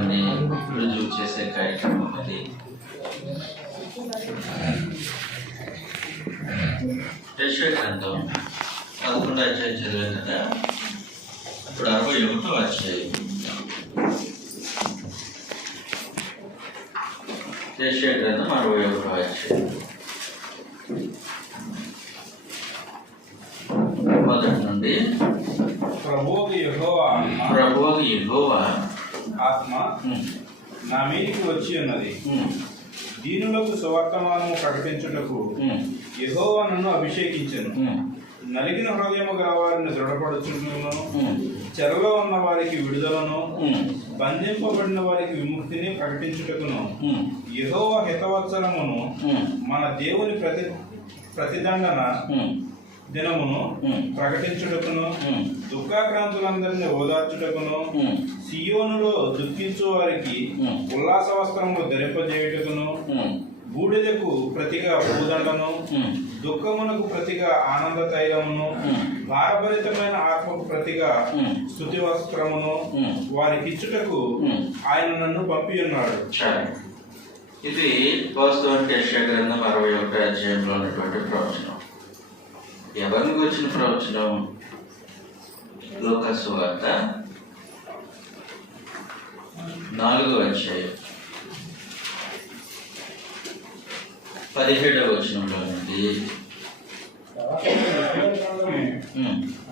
దైవత్వాన్ని రుజువు చేసే కార్యక్రమం అది. యెషయా గ్రంథం 11వ అధ్యాయం చదివాం కదా, ఇప్పుడు 61వ అధ్యాయం. యెషయా గ్రంథం 61వ అధ్యాయం మొదటి నుండి. ప్రభువు యెహోవా ఆత్మ నా మీదికి వచ్చి ఉన్నది, దీనులకు సువర్తమానము ప్రకటించుటకు యెహోవా నన్ను అభిషేకించెను. నలిగిన హృదయము గల వారిని దృఢపరచుటకును, చెరలో ఉన్న వారికి విడుదలను, బంధింపబడిన వారికి విముక్తిని ప్రకటించుటకును, యెహోవా హితవత్సరమును మన దేవుని ప్రతిదండన దినమును ప్రకటించుటకును, దుఃఖాక్రాంతులందరినీ ఓదార్చుటకును, సియోనులో దుఃఖించు వారికి ఉల్లాస వస్త్రములు ధరింపజేయుటకును, బూడిదకు ప్రతిగా భూదండను, దుఃఖమునకు ప్రతిగా ఆనంద తైలమును, భారభరితమైన ఆత్మకు ప్రతిగా స్తుతి వస్త్రమును వారికిచ్చుటకు ఆయన నన్ను పంపి ఉన్నాడు. ఇది వాస్తవానికి యెషయా గ్రంథం 61వ అధ్యాయంలో ఉన్నటువంటి ప్రవచనం. ఎవరిని గురించిన ప్రవచనం? లూకా సువార్త 4వ అధ్యాయం 17వ వచనంలో నుండి.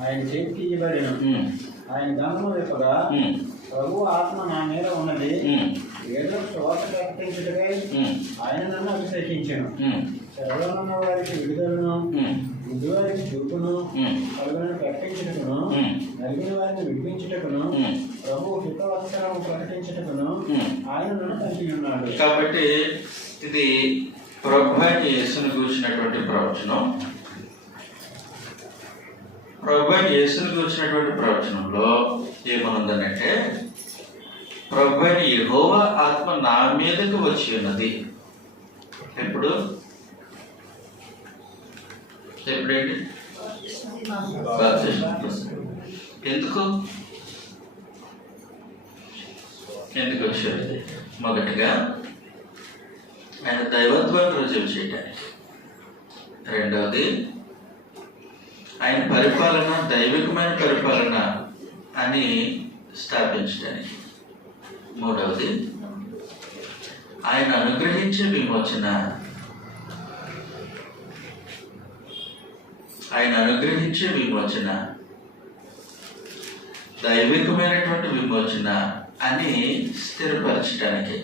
ఆయన చేతికి ఇవ్వబడిన ఆయన గమనం చెప్పగా, ప్రభు ఆత్మ నా మీద ఉన్నది, ఏదో శోభ ప్రకటించుటకై ఆయన నన్ను అభిషేకించెను. చెరలో ఉన్న వారికి విడుదలను, గుడ్డివారికి చూపును, కలుగులను ప్రకటించుటకును, నలిగిన వారిని విడిపించుటకును, ప్రభు హితవత్సరము ప్రకటించుటకును ఆయన నన్ను పంపి ఉన్నాడు. కాబట్టి ఇది ప్రభు అయిన యేసును గురించినటువంటి ప్రవచనం. ప్రభు అయిన యేసును గురించినటువంటి ప్రవచనంలో ఏమనుందనంటే, ప్రభు అయిన యెహోవా ఆత్మ నా మీదకు వచ్చి ఉన్నది. ఎప్పుడేంటి? ఎందుకు వచ్చేది? మొదటిగా ఆయన దైవత్వాన్ని రుజువు చేయడానికి, రెండవది ఆయన పరిపాలన దైవికమైన పరిపాలన అని స్థాపించడానికి, మూడవది ఆయన అనుగ్రహించే విమోచన, దైవికమైనటువంటి విమోచన అని స్థిరపరచడానికి.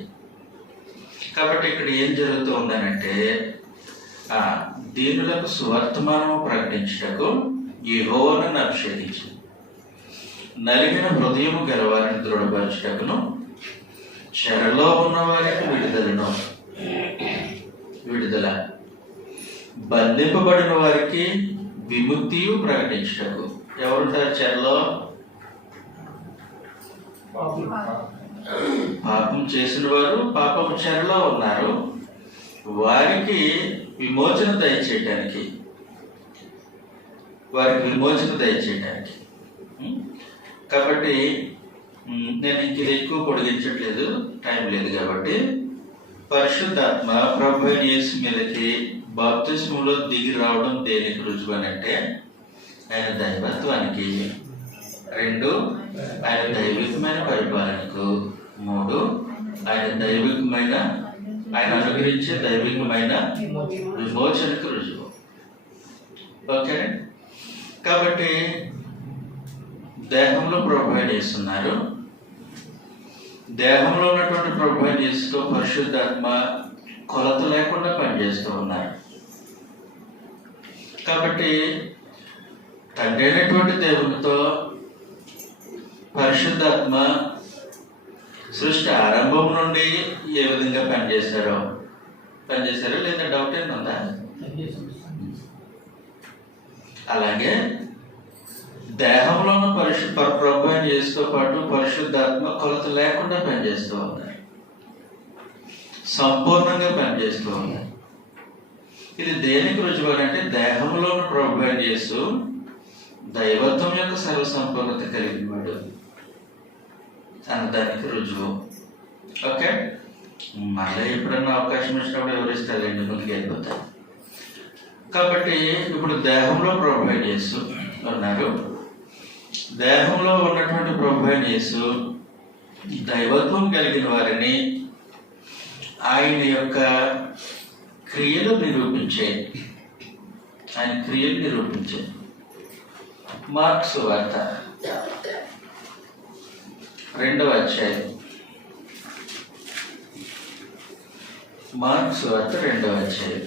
కాబట్టి ఇక్కడ ఏం జరుగుతూ ఉందనంటే, దీనులకు సువర్తమానము ప్రకటించుటకు యెహోవాను అభిషేకించి, నలిగిన హృదయము గలవారిని దృఢపరచుటకును, చెరలో ఉన్న వారికి విడుదల, బంధింపబడిన వారికి విముక్తియు ప్రకటించుటకు. ఎవరుంటారు చెరలో? పాపం చేసిన వారు పాపపు చెరలో ఉన్నారు. వారికి విమోచన దయచేయటానికి. కాబట్టి నేను ఇంక ఎక్కువ పొడిగించట్లేదు, టైం లేదు కాబట్టి. పరిశుద్ధాత్మ ప్రభు అయిన యేసు మీదకి బాప్తిస్మంలో దిగి రావడం దేనికి రుజువు అంటే, ఆయన దైవత్వానికి, 2 ఆయన దైవికమైన పరిపాలనకు, 3 ఆయన అనుగ్రహించే దైవికమైన విమోచనకు రుజువు. ఓకే, కాబట్టి దేహంలో ప్రభు అయిన యేసు ఉన్నారు. దేహంలో ఉన్నటువంటి ప్రభు అయిన యేసుతో పరిశుద్ధాత్మ కొలత లేకుండా పనిచేస్తూ ఉన్నారు. కాబట్టి తండ్రి అయినటువంటి దేవునితో పరిశుద్ధాత్మ సృష్టి ఆరంభం నుండి ఏ విధంగా పనిచేశారో లేదా డౌట్ ఏముందా? అలాగే దేహంలో ఉన్న ప్రభు అయిన యేసుతో పాటు పరిశుద్ధాత్మ కొలత లేకుండా పనిచేస్తూ ఉన్నారు, సంపూర్ణంగా పనిచేస్తూ ఉన్నారు. ఇది దేనికి రుజువు అంటే, దేహంలో ఉన్న ప్రభు అయిన యేసు దైవత్వం యొక్క సర్వసంపూర్ణత కలిగిన వాడు అన్నదానికి రుజువు. ఓకే, మళ్ళీ ఎప్పుడన్నా అవకాశం ఇచ్చినప్పుడు వివరిస్తారండి, ముందుకు వెళ్ళిపోతాయి. కాబట్టి ఇప్పుడు దేహంలో ప్రభు అయిన యేసు ఉన్నారు. దేహంలో ఉన్నటువంటి ప్రభు అయిన యేసు దైవత్వం కలిగిన వారిని ఆయన యొక్క క్రియలు నిరూపించే మార్కు సువార్త 2వ అధ్యాయం. మార్కు సువార్త 2వ అధ్యాయం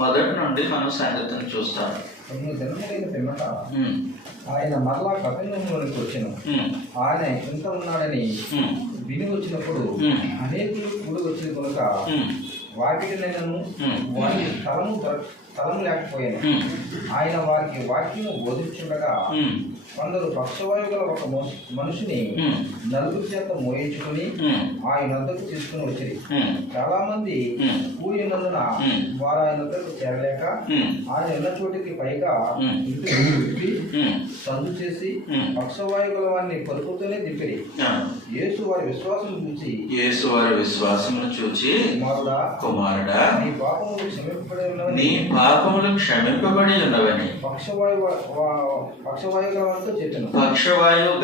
మొదటి నుండి మనం సంగతిని చూస్తాం. కొన్ని దినములైన పిమ్మట ఆయన మరలా కపెర్నహూములోనికి వచ్చెను. ఆయన ఇంత ఉన్నాడని విని వచ్చినప్పుడు అనేకులు కూడి వచ్చిన కనుక వాటికి నేను వారి స్థలము లేకపోయాను. ఆయన వారికి వాక్యము బోధించుండగా కొందరు పక్షవాయు గల ఒక మనిషిని 4 చేత మోయించుకుని ఆయన వద్దకు తీసుకుని వచ్చింది. చాలా మంది కూడినందున వారు ఆయన వద్దకు చేరలేక ఆయన ఉన్న చోటికి పైగా సందు చేసి పక్షవాయు గల వారిని పరుపుతోనే దింపిరి. యేసు వారి విశ్వాసమును చూచి కుమారుడా, నీ పాపములు క్షమింపబడి ఉన్నవని పక్షవాయు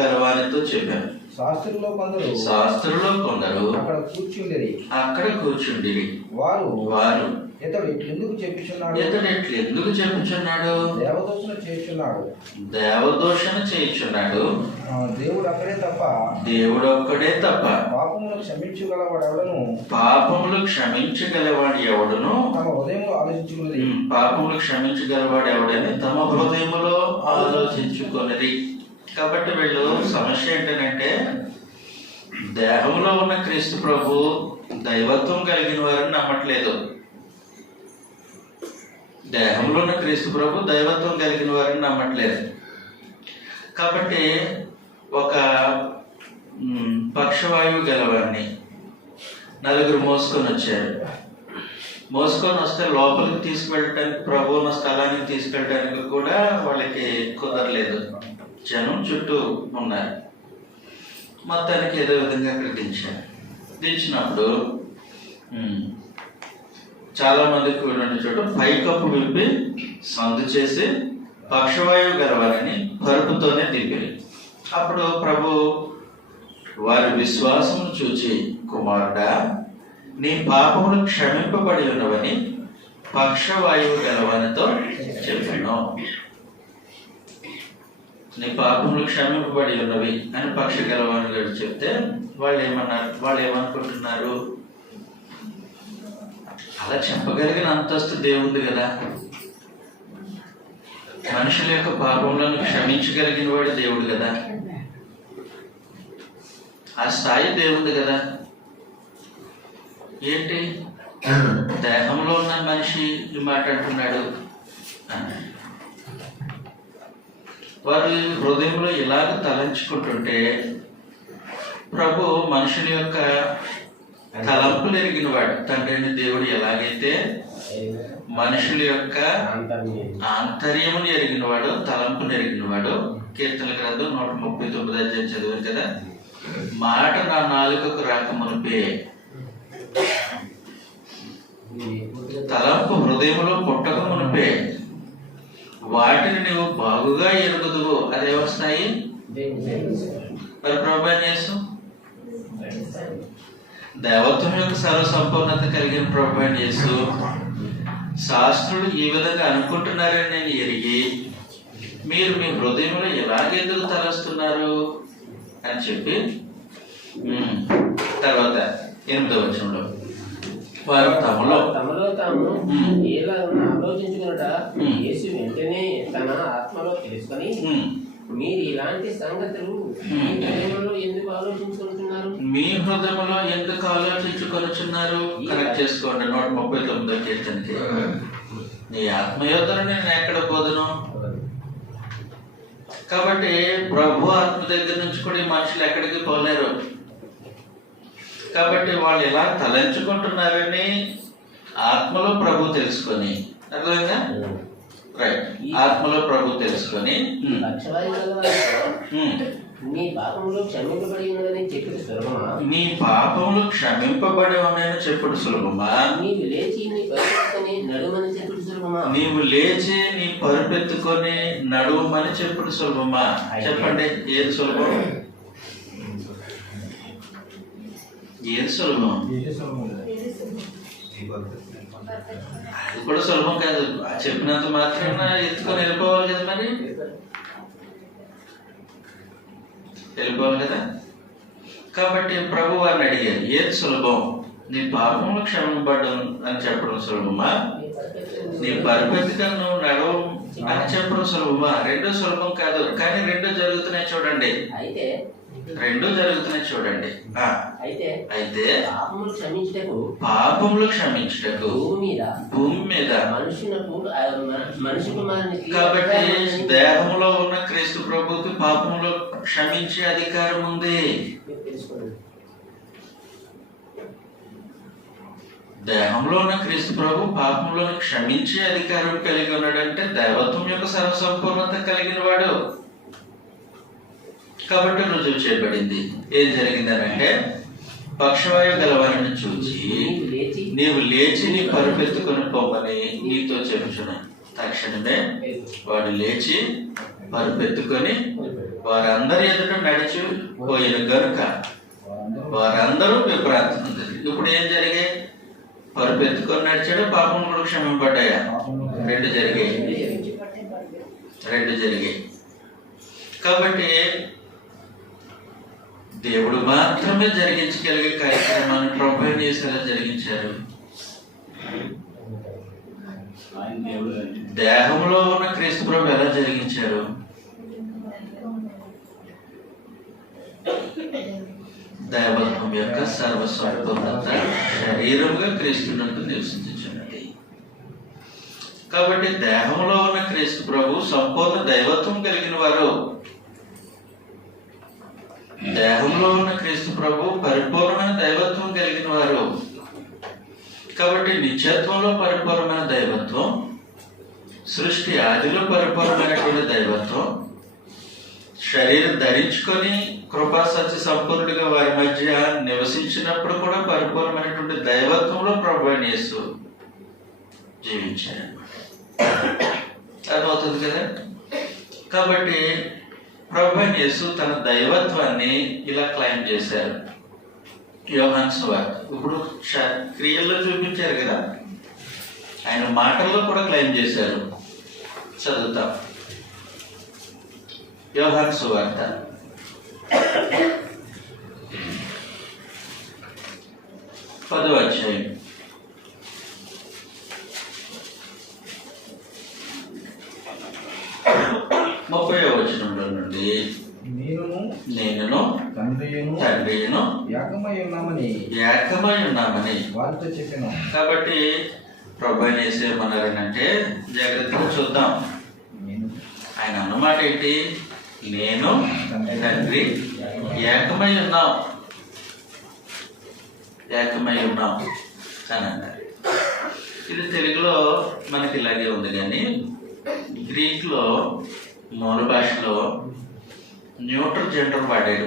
గలవానితో చెప్పాను. శాస్త్రుల్లో కొందరు అక్కడ కూర్చుండిరి. వారు ఇతడు ఇట్లెందుకు చెప్పుచున్నాడు? దేవదూషణ చేయుచున్నాడు. దేవుడు ఒక్కడే తప్ప పాపములు క్షమించగలవాడు ఎవడును తమ హృదయంలో ఆలోచించుకున్నది. పాపములు క్షమించగలవాడు ఎవడని తమ హృదయములో ఆలోచించుకున్నది. కాబట్టి వీళ్ళు సమస్య ఏంటంటే, దేహంలో ఉన్న క్రీస్తు ప్రభు దైవత్వం కలిగిన వారిని నమ్మట్లేదు. దేహంలో ఉన్న క్రీస్తు ప్రభు దైవత్వం కలిగిన వారిని నమ్మట్లేదు. కాబట్టి ఒక పక్షవాయువు గలవాడిని 4 మోసుకొని వచ్చారు. మోసుకొని వస్తే లోపలికి తీసుకువెళ్ళటానికి, ప్రభు ఉన్న స్థలానికి తీసుకెళ్ళడానికి కూడా వాళ్ళకి కుదరలేదు. జనం చుట్టూ ఉన్నారు. మొత్తానికి ఏదో విధంగా అక్కడ దించినప్పుడు చాలా మంది కూడిన చోట పైకప్పు విప్పి సందు చేసి పక్షవాయువు గలవారిని పరుపుతోనే దింపిరి. అప్పుడు ప్రభు వారి విశ్వాసమును చూచి, కుమారుడా, నీ పాపములు క్షమింపబడి ఉన్నవని పక్షవాయువు గలవానితో చెప్పాను. నీ పాపములు క్షమింపబడి ఉన్నవి అని పక్ష గలవాని గారు చెప్తే వాళ్ళు ఏమనుకుంటున్నారు? అలా చెప్పగలిగిన అంతస్తు దేవుంది కదా, మనుషుల యొక్క పాపములను క్షమించగలిగిన వాడు దేవుడు కదా, ఆ స్థాయి దేవుంది కదా. ఏంటి దేహంలో ఉన్న మనిషి ఈ మాట అంటున్నాడు? వారు హృదయంలో ఇలాగ తలంచుకుంటుంటే ప్రభు మనుషుని యొక్క తలంపులు ఎరిగిన వాడు, తండ్రిని దేవుడు ఎలాగైతే మనుషుల యొక్క ఆంతర్యమును ఎరిగిన వాడు, తలంపును ఎరిగిన వాడు. కీర్తన గ్రంథం 139 అధ్యాయం చదివారు కదా, మాట నా నాలుకకు రాకమునిపే తలంపు హృదయంలో పుట్టక మునిపే వాటిని నువ్వు బాగుగా ఎరుగుదువు. అదే వస్తాయి. మరి ప్రభు యేసు దేవత్వం యొక్క సర్వసంపూర్ణత కలిగిన ప్రభు యేసు శాస్త్రులు ఈ విధంగా అనుకుంటున్నారని నేను ఎరిగి మీరు మీ హృదయంలో ఎలాగెందుకు తలస్తున్నారు అని చెప్పి తర్వాత 8వ వచనంలో వారు తమలో తాము ఎలా ఆలోచించుకున్నట యేసు వెంటనే తన ఆత్మలో తెలుసుకొని, మీరు ఇలాంటి సంగతులు మీ హృదయంలో ఎందుకు ఆలోచించుకుంటున్నారు? కరెక్ట్ చేసుకోండి. 139 కీర్తనకి నీ ఆత్మయోధను నేను ఎక్కడ పోదును. కాబట్టి ప్రభు ఆత్మ దగ్గర నుంచి కూడా ఈ మనుషులు ఎక్కడికి పోలేరు. కాబట్టి వాళ్ళు ఇలా తలంచుకుంటున్నారని ఆత్మలో ప్రభు తెలుసుకొని, అర్థమైందా? రైట్. ఆత్మలో ప్రభు తెలుసుకొని నీ పాపములు క్షమింపబడి ఉన్నదని చెప్పిన సులభమా? నీ పాపములు క్షమింపబడి ఉన్నాయని చెప్పుడు సులభమా? నీవు లేచి నీ పరిపెత్తుకొని నడుమని చెప్పిన సులభమా? నీవు లేచి నీ పరుపెత్తుకొని నడువమని చెప్పుడు సులభమా? చెప్పండి, ఏది సులభం? ఏది సులభం? అది కూడా సులభం కాదు. చెప్పినంత మాత్రాన ఎత్తుకొని వెళ్ళిపోవాలి కదా, మరి వెళ్ళిపోవాలి కదా. కాబట్టి ప్రభు వారిని అడిగారు, ఏది సులభం? నీ పాపములు క్షమింపబడ్డం అని చెప్పడం సులభమా? నీ పరిపెత్తుగా నువ్వు నడవ అని చెప్పడం సులభమా? రెండో సులభం కాదు, కానీ రెండు జరుగుతున్నాయి చూడండి. అయితే రెండు జరుగుతున్నాయి చూడండి. అయితే పాపములు క్షమించుటకు పాపములు క్షమించుటకు భూమి మీద మనిషి కుమారుని కాబట్టి దేహంలో ఉన్న క్రీస్తు ప్రభువుకి పాపములు క్షమించే అధికారం ఉంది. దేహంలో ఉన్న క్రీస్తు ప్రభు పాపంలో క్షమించే అధికారం కలిగి ఉన్నాడంటే దైవత్వం యొక్క సర్వసంపూర్ణత కలిగిన వాడు. కాబట్టి రుజువు చేయబడింది. ఏం జరిగిందనంటే, పక్షవాయు గలవారిని చూచి నీవు లేచి నీ పరుపెత్తుకొని పోమని నీతో చెప్పుచున్నాను. తక్షణమే వాడు లేచి పరుపెత్తుకొని వారందరి ఎదుట నడిచి పోయిన గనుక వారందరూ విభ్రాంతి ఉంది. ఇప్పుడు ఏం జరిగాయి? పరుపెత్తుకొని నడిచాడు, పాపం కూడా క్షమింపబడ్డాయా? రెండు జరిగాయి. కాబట్టి దేవుడు మాత్రమే జరిగించగలిగే కార్యక్రమాన్ని ప్రభు యేసులా జరిగించారు. దేహంలో ఉన్న క్రీస్తు ప్రభు ఎలా జరిగించారు? దైవత్వం యొక్క సర్వసంపూర్ణత శరీరంగా క్రీస్తునందు నివసించుచున్నది. కాబట్టి దేహంలో ఉన్న క్రీస్తు ప్రభు సంపూర్ణ దైవత్వం కలిగిన వారు. దేహంలో ఉన్న క్రీస్తు ప్రభు పరిపూర్ణమైన దైవత్వం కలిగిన వారు. కాబట్టి నిత్యత్వంలో పరిపూర్ణమైన దైవత్వం, సృష్టి ఆదిలో పరిపూర్ణమైనటువంటి దైవత్వం, శరీరం ధరించుకొని కృపా సత్య సంపూర్ణుడిగా వారి మధ్య నివసించినప్పుడు కూడా పరిపూర్ణమైనటువంటి దైవత్వంలో ప్రభు యేసు జీవించారన్నమాట. అర్థమవుతుంది కదా. కాబట్టి ప్రభు యేసు తన దైవత్వాన్ని ఇలా క్లైమ్ చేశారు. యోహాను సువార్త ఇప్పుడు క్రియల్లో చూపించారు కదా, ఆయన మాటల్లో కూడా క్లైమ్ చేశారు. చదువుతాం. యోహాను సువార్త 10వ అధ్యాయం 30వ వచనంలో నుండి నేనును తండ్రియును ఏకమై ఉన్నామని వారితో చెప్పాను. కాబట్టి ప్రభు ఏమన్నారనంటే, జాగ్రత్తగా చూద్దాం. ఆయన అన్నమాట ఏంటి? నేను తండ్రి ఏకమై ఉన్నాం అని అన్నారు. ఇది తెలుగులో మనకి ఇలాగే ఉంది, కానీ గ్రీక్లో మూల భాషలో న్యూట్రల్ వాడాడు.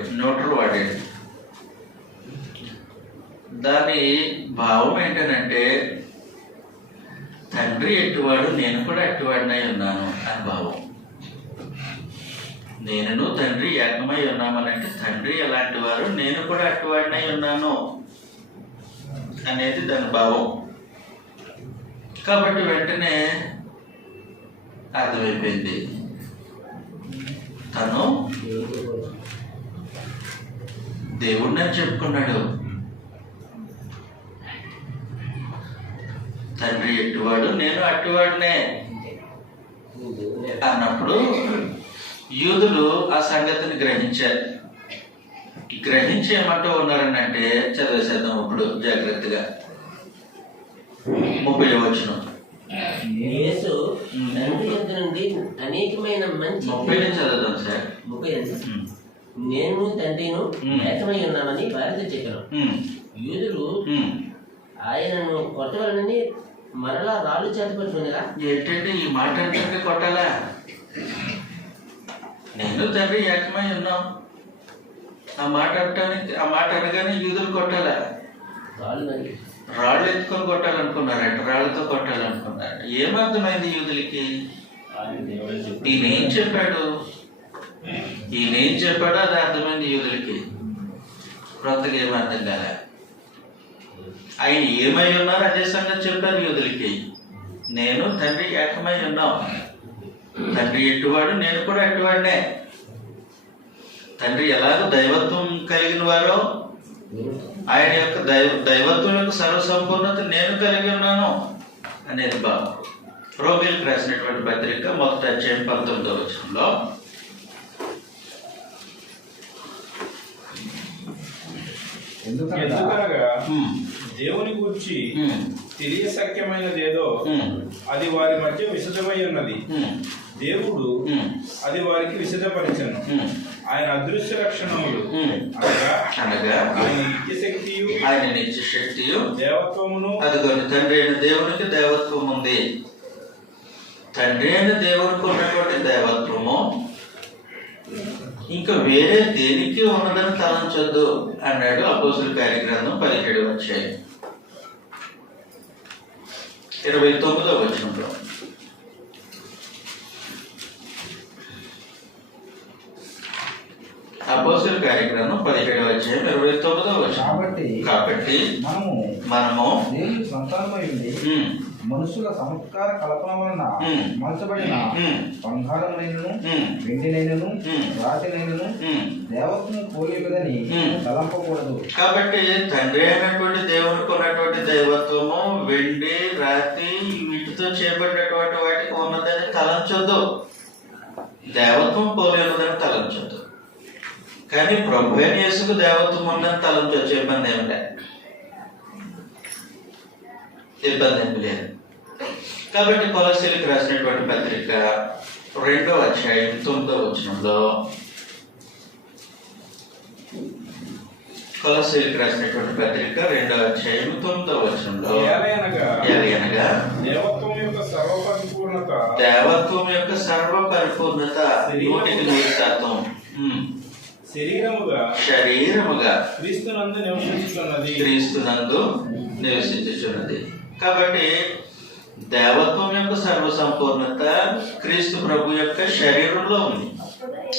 దాని భావం ఏంటనంటే, తండ్రి ఎట్టువాడు నేను కూడా అట్టువాడినై ఉన్నాను అని భావం. నేను తండ్రి ఏకమై ఉన్నామనంటే తండ్రి ఎలాంటి వారు, నేను కూడా అట్టువాడినై ఉన్నాను అనేది దాని భావం. కాబట్టి వెంటనే అర్థమైపోయింది, తను దేవుడిని చెప్పుకున్నాడు. తండ్రి ఎట్టువాడు నేను అట్టువాడినే అన్నప్పుడు యూదులు ఆ సంగతిని గ్రహించి ఏమంటూ ఉన్నారని అంటే, చదివేసేద్దాం ఇప్పుడు జాగ్రత్తగా. 30వ వచనం. యేసు తండ్రి యొద్ద నుండి అనేకమైన మంచి 30 చదువుదాం సార్. 30 నేను తండ్రిను ఏకమై ఉన్నామని వారితో చెప్పాను. యూదులు ఆయనను కొట్టవాలని మరలా రాళ్ళు చేతపట్టుకునేలా. ఏంటంటే ఈ మాట అంటే కొట్టాలా? నేను తండ్రి ఏకమై ఉన్నాం, ఆ మాట అనగానే యూదులు కొట్టాలా? రాళ్ళు ఎత్తుకొని కొట్టాలనుకున్నారంట, రాళ్ళతో కొట్టాలనుకున్నారు. ఏమర్థమైంది యూదులకి? ఈయనేం చెప్పాడు అది అర్థమైంది యూదులకి. క్రొత్తగా ఏం అర్థం కాలే. ఆయన ఏమై ఉన్నారు అదే సంగతి చెప్పారు యూదులకి. నేను తండ్రి ఏకమై ఉన్నాం. తండ్రి ఎట్టువాడు, నేను కూడా ఎట్టువాడినే. తండ్రి ఎలాగో దైవత్వం కలిగిన వారో ఆయన యొక్క దైవత్వం యొక్క సర్వసంపూర్ణత నేను కలిగి ఉన్నాను అనేది భావం. రోమీయులకు రాసినటువంటి పత్రిక 1:19 ఎందుకనగా దేవుని గురించి తెలియశక్యమైనదేదో అది వారి మధ్య విశదమై ఉన్నది. దేవుడు అది వారికి విశదపరిచను. ఆయన అదృశ్య లక్షణములు అనగా ఆయన నిత్య శక్తియు దేవత్వమును. అదిగోని తండ్రి అయిన దేవునికి దేవత్వం ఉంది. తండ్రి అయిన దేవునికి ఉన్నటువంటి దేవత్వము ఇంకా వేరే దేనికి ఉన్నదని తలంచొద్దు అన్నాడు అపోస్తుల కార్యగ్రంథం 17 29 అపోస్తుల కార్యగ్రంథం 17 కాబట్టి మనము దేవుని సంతానమై ఉండి మనుషుల సంస్కార కల్పన వలన మలచబడిన బంగారమునైనను వెండినైనను రాతినైనను దేవత్వము పోలికదని తలంపకూడదు. కాబట్టి తండ్రి అయినటువంటి దేవునికి ఉన్నటువంటి దైవత్వము వెండి రాతి వీటితో చేయబడినటువంటి వాటికి ఉన్నదని తలంచొద్దు. దేవత్వం పోలేదని తలంచొద్దు. కానీ ప్రభు అయిన యేసుకు దేవత్వం ఉందని తలంచొచ్చు. ఇబ్బంది ఏమి లేదు. కాబట్టి కొలస్సీలకు రాసినటువంటి పత్రిక 2:9 కొలస్సీలకు రాసినటువంటి పత్రిక 2:9 ఎలయనగా దేవత్వం యొక్క సర్వపరిపూర్ణత 100% శరీరముగా క్రీస్తునందు నివసించుచున్నది. కాబట్టి దేవత్వం యొక్క సర్వసంపూర్ణత క్రీస్తు ప్రభు యొక్క శరీరంలో ఉంది.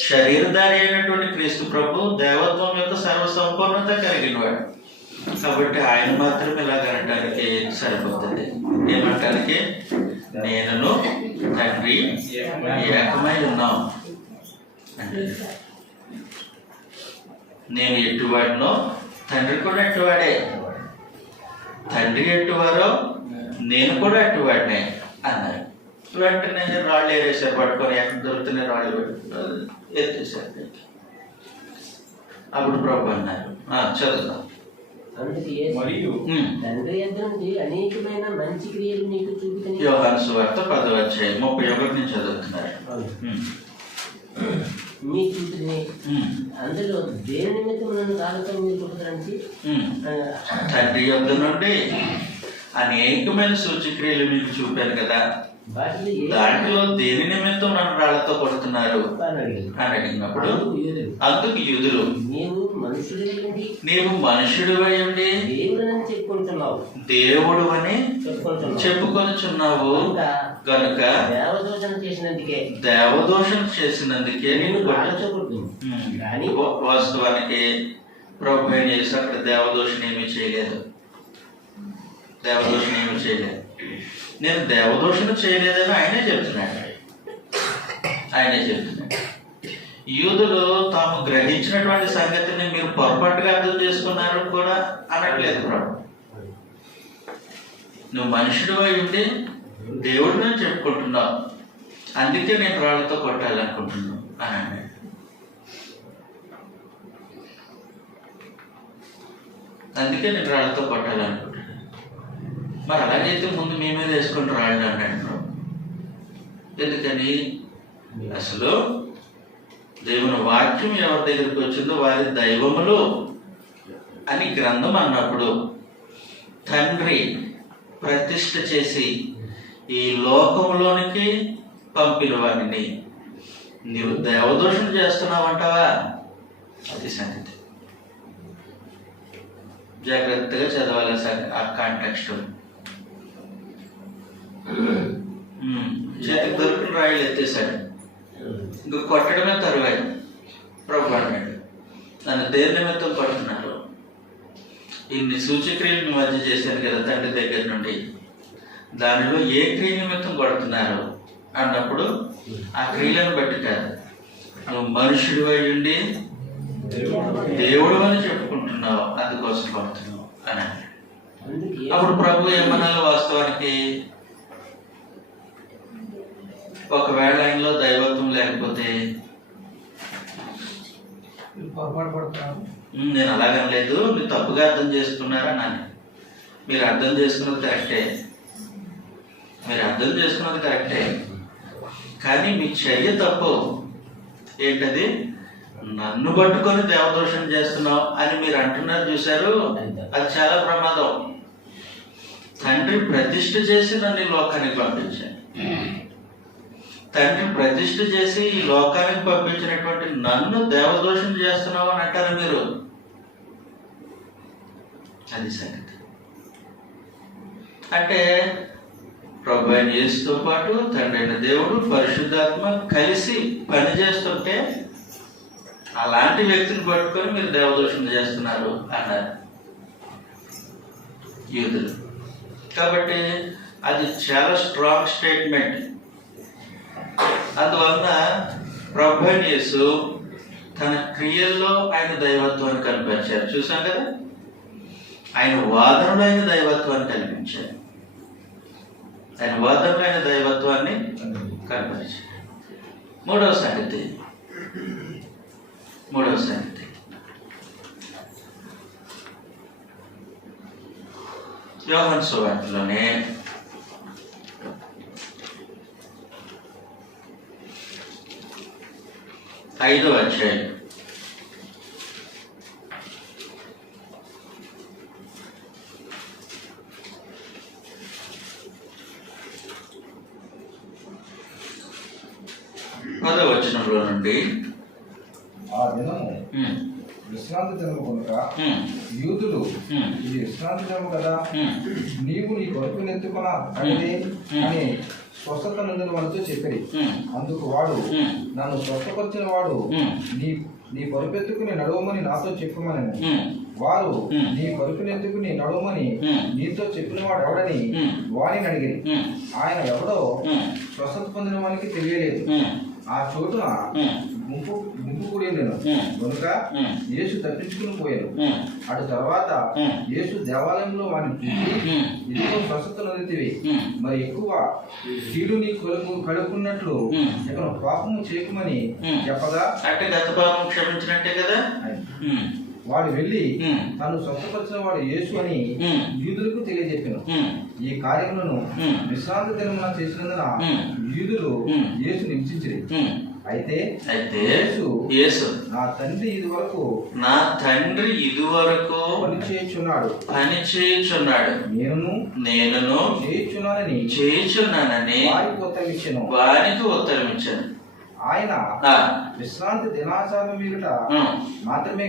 శరీరధారి అయినటువంటి క్రీస్తు ప్రభు దేవత్వం యొక్క సర్వసంపూర్ణత కలిగినవాడు. కాబట్టి ఆయన మాత్రం ఇలాగనటానికి సరిపోతుంది. ఏమంటానికి? నేను తండ్రి ఏకమై ఉన్నాం అంటే నేను ఎట్టువాడినో తండ్రి కూడా ఎట్టువాడే. తండ్రి ఎట్టువారో నేను కూడా ఎట్టువాడినే అన్నారు. వెంటనే రాళ్ళు ఏరేసారు, పట్టుకొని ఎక్కడ దొరుకుతున్న రాళ్ళు ఎత్తేసారు. అప్పుడు ప్రభు అన్నారు, చదువుతాం. యోహాను సువార్త 10:31 చదువుతున్నారు. అందులో దేని నిమిత్తం నన్ను కాలుతో మీరు పుట్టడానికి తండ్రి యొద్ద నుండి అనేకమైన సూచక్రియలు మీకు చూపాను కదా, దాంట్లో దేని నిమిత్తం నన్ను రాళ్లతో కొడుతున్నారు అని అడిగినప్పుడు అందుకు యూదులు నీవు మనుషుడివై ఉండి దేవుడు అని చెప్పుకొనుచున్నావు కనుక దేవదోషణ చేసినందుకే నేను వాస్తవానికి ప్రభు అయిన యేసు అక్కడ దేవదోషణ ఏమీ చేయలేదు. నేను దేవదోషణ చేయలేదని ఆయనే చెప్తున్నాడు. యూదులు తాము గ్రహించినటువంటి సంగతిని మీరు పొరపాటుగా అర్థం చేసుకున్నారు కూడా అనట్లేదు ప్రభు. నువ్వు మనుషుడు అయి ఉండి దేవుడిని చెప్పుకుంటున్నావు, అందుకే నేను రాళ్ళతో కొట్టాలనుకుంటున్నాను అని అన్నాడు. అందుకే నేను రాళ్ళతో కొట్టాలనుకుంటున్నాను. మరి అలాగైతే ముందు మీ మీద వేసుకుని రాళ్ళు అన్నాడు ప్రభు. ఎందుకని? అసలు దేవుని వాక్యం ఎవరి దగ్గరికి వచ్చిందో వారి దైవములు అని గ్రంథం అన్నప్పుడు తండ్రి ప్రతిష్ఠ చేసి ఈ లోకంలోనికి పంపిన వాడిని నీవు దేవదోషం చేస్తున్నావంటావా? అది సంగతి. జాగ్రత్తగా చదవాలి ఆ కాంటెక్స్ట్. చేతికి దొరికిన రాయిలు ఎత్తేసాడు, ఇంక కొట్టడమే తరువాయి. ప్రభు అన్నాడు, నన్ను దేని నిమిత్తం పడుతున్నారు? ఇన్ని సూచక్రియలు మీ మధ్య చేశాను కదా తండ్రి దగ్గర నుండి, దానిలో ఏ క్రియ నిమిత్తం కొడుతున్నారు అన్నప్పుడు ఆ క్రియలను బట్టి కాదు, నువ్వు మనుషుడు అయి ఉండి దేవుడు అని చెప్పుకుంటున్నావు, అందుకోసం కొడుతున్నావు అని. అప్పుడు ప్రభు ఏమన్నాలో వాస్తవానికి, ఒకవేళ ఆయనలో దైవత్వం లేకపోతే, నేను అలాగనలేదు, మీరు తప్పుగా అర్థం చేసుకున్నారా నాని, మీరు అర్థం చేసుకున్నది కరెక్టే, మీరు అర్థం చేసుకున్నది కరెక్టే, కానీ మీ చర్య తప్పు. ఏంటది? నన్ను పట్టుకొని దేవదోషం చేస్తున్నావు అని మీరు అంటున్నారు చూశారు, అది చాలా ప్రమాదం. తండ్రి ప్రతిష్ఠ చేసి నన్ను ఈ లోకానికి పంపించాను, తండ్రి ప్రతిష్ఠ చేసి ఈ లోకానికి పంపించినటువంటి నన్ను దేవదోషం చేస్తున్నావు అని అంటారు మీరు. అది సంగతి. అంటే ప్రభు అయిన యేసుతో పాటు తండ్రి అయిన దేవుడు పరిశుద్ధాత్మ కలిసి పనిచేస్తుంటే అలాంటి వ్యక్తిని పట్టుకొని మీరు దేవదోషం చేస్తున్నారు అన్నారు యూదులు. కాబట్టి అది చాలా స్ట్రాంగ్ స్టేట్మెంట్. అందువలన ప్రభు అయిన యేసు తన క్రియల్లో ఆయన దైవత్వాన్ని కనిపించారు. చూసాం కదా, ఆయన వాదనలో ఆయన దైవత్వాన్ని కనిపించారు, ఆయన వాదనలో ఆయన దైవత్వాన్ని కనిపించారు. మూడవ సంగతి యోహాను సువార్తలోనే ఐదవ అధ్యాయం 10వ వచనంలో నుండి, ఆ దినము విశ్రాంతి దినము కనుక యూదులు ఇది విశ్రాంతి దినము కదా, నీవు నీ కొరకు నెత్తుకున్న అని స్వస్థత నుండి మనతో చెప్పి, అందుకు వాడు, నన్ను స్వస్థపరిచిన వాడు నీ పరుపెత్తుకుని నడవమని నాతో చెప్పమని. వారు నీ పరుపునెత్తుకుని నడవమని నీతో చెప్పిన వాడు ఎవడని వారిని అడిగిరి. ఆయన ఎవడో స్వస్థత పొందిన వానికి తెలియలేదు. ఆ చోటున గుంపు కూడేను కనుక యేసు తప్పించుకుని పోయాను. అటు తర్వాత యేసు దేవాలయంలో వారిని చూసి, ఇదిగో స్వస్థత నొందితివి, మరి ఎక్కువ కీడు నీ కడుక్కున్నట్లు ఇక్కడ పాపము చేయకుమని చెప్పగా, అంటే గత పాపం క్షమించినట్టే కదా. వాడు వెళ్ళి తను స్వస్థపరిచిన వాడు యేసు అని యూదులకు తెలియజెప్పాను. ఈ కార్యములను విశ్రాంతి దినమున చేసినందున యూదులు యేసు నిశ్చయించిరి. అయితే యేసు నా తండ్రి ఇదివరకు పని చేయుచున్నాడు, నేను చేయుచున్నానని వారికి ఉత్తరమిచ్చాను. ఆయన విశ్రాంతి దినాచారం మీరుట మాత్రమే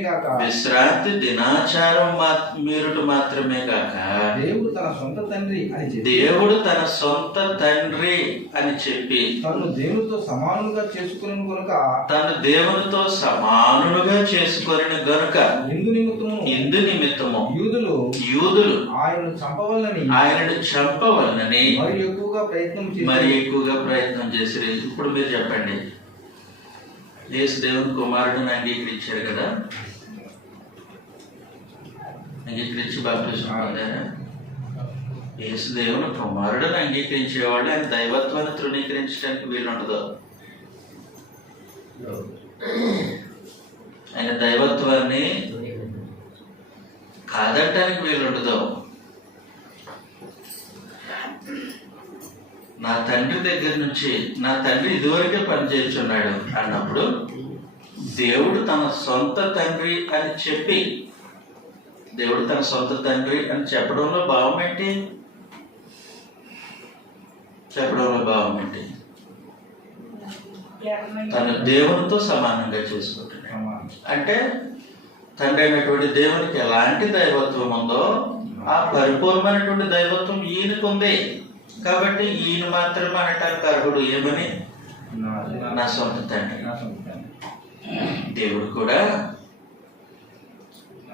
గాక దేవుడు తన సొంత తండ్రి అని చెప్పి తను దేవునితో సమానులుగా చేసుకుని గనుక ఇందు నిమిత్తము యూదులు ఆయనను చంపవలనని మరి ఎక్కువగా ప్రయత్నం చేసి. ఇప్పుడు మీరు చెప్పండి, యేసు దేవుని కుమారుడిని అంగీకరించారు కదా, అంగీకరించి బాప్తిసం పొందారా? యేసు దేవుని కుమారుడిని అంగీకరించేవాళ్ళు ఆయన దైవత్వాన్ని తృణీకరించడానికి వీలుండదు. ఆయన దైవత్వాన్ని కాదంటానికి వీలుండదు. నా తండ్రి దగ్గర నుంచి నా తండ్రి ఇదివరకే పనిచేస్తున్నాడు అన్నప్పుడు దేవుడు తన సొంత తండ్రి అని చెప్పి, దేవుడు తన సొంత తండ్రి అని చెప్పడంలో భావం ఏంటి? తను దేవునితో సమానంగా చేసుకుంటున్నాడు. అంటే తండ్రి అయినటువంటి దేవునికి ఎలాంటి దైవత్వం ఉందో ఆ పరిపూర్ణమైనటువంటి దైవత్వం ఈయనకు ఉంది. కాబట్టి ఈయన మాత్రమే అనటానికి అర్హుడు. ఏమని? నా సొంత తండ్రి. దేవుడు కూడా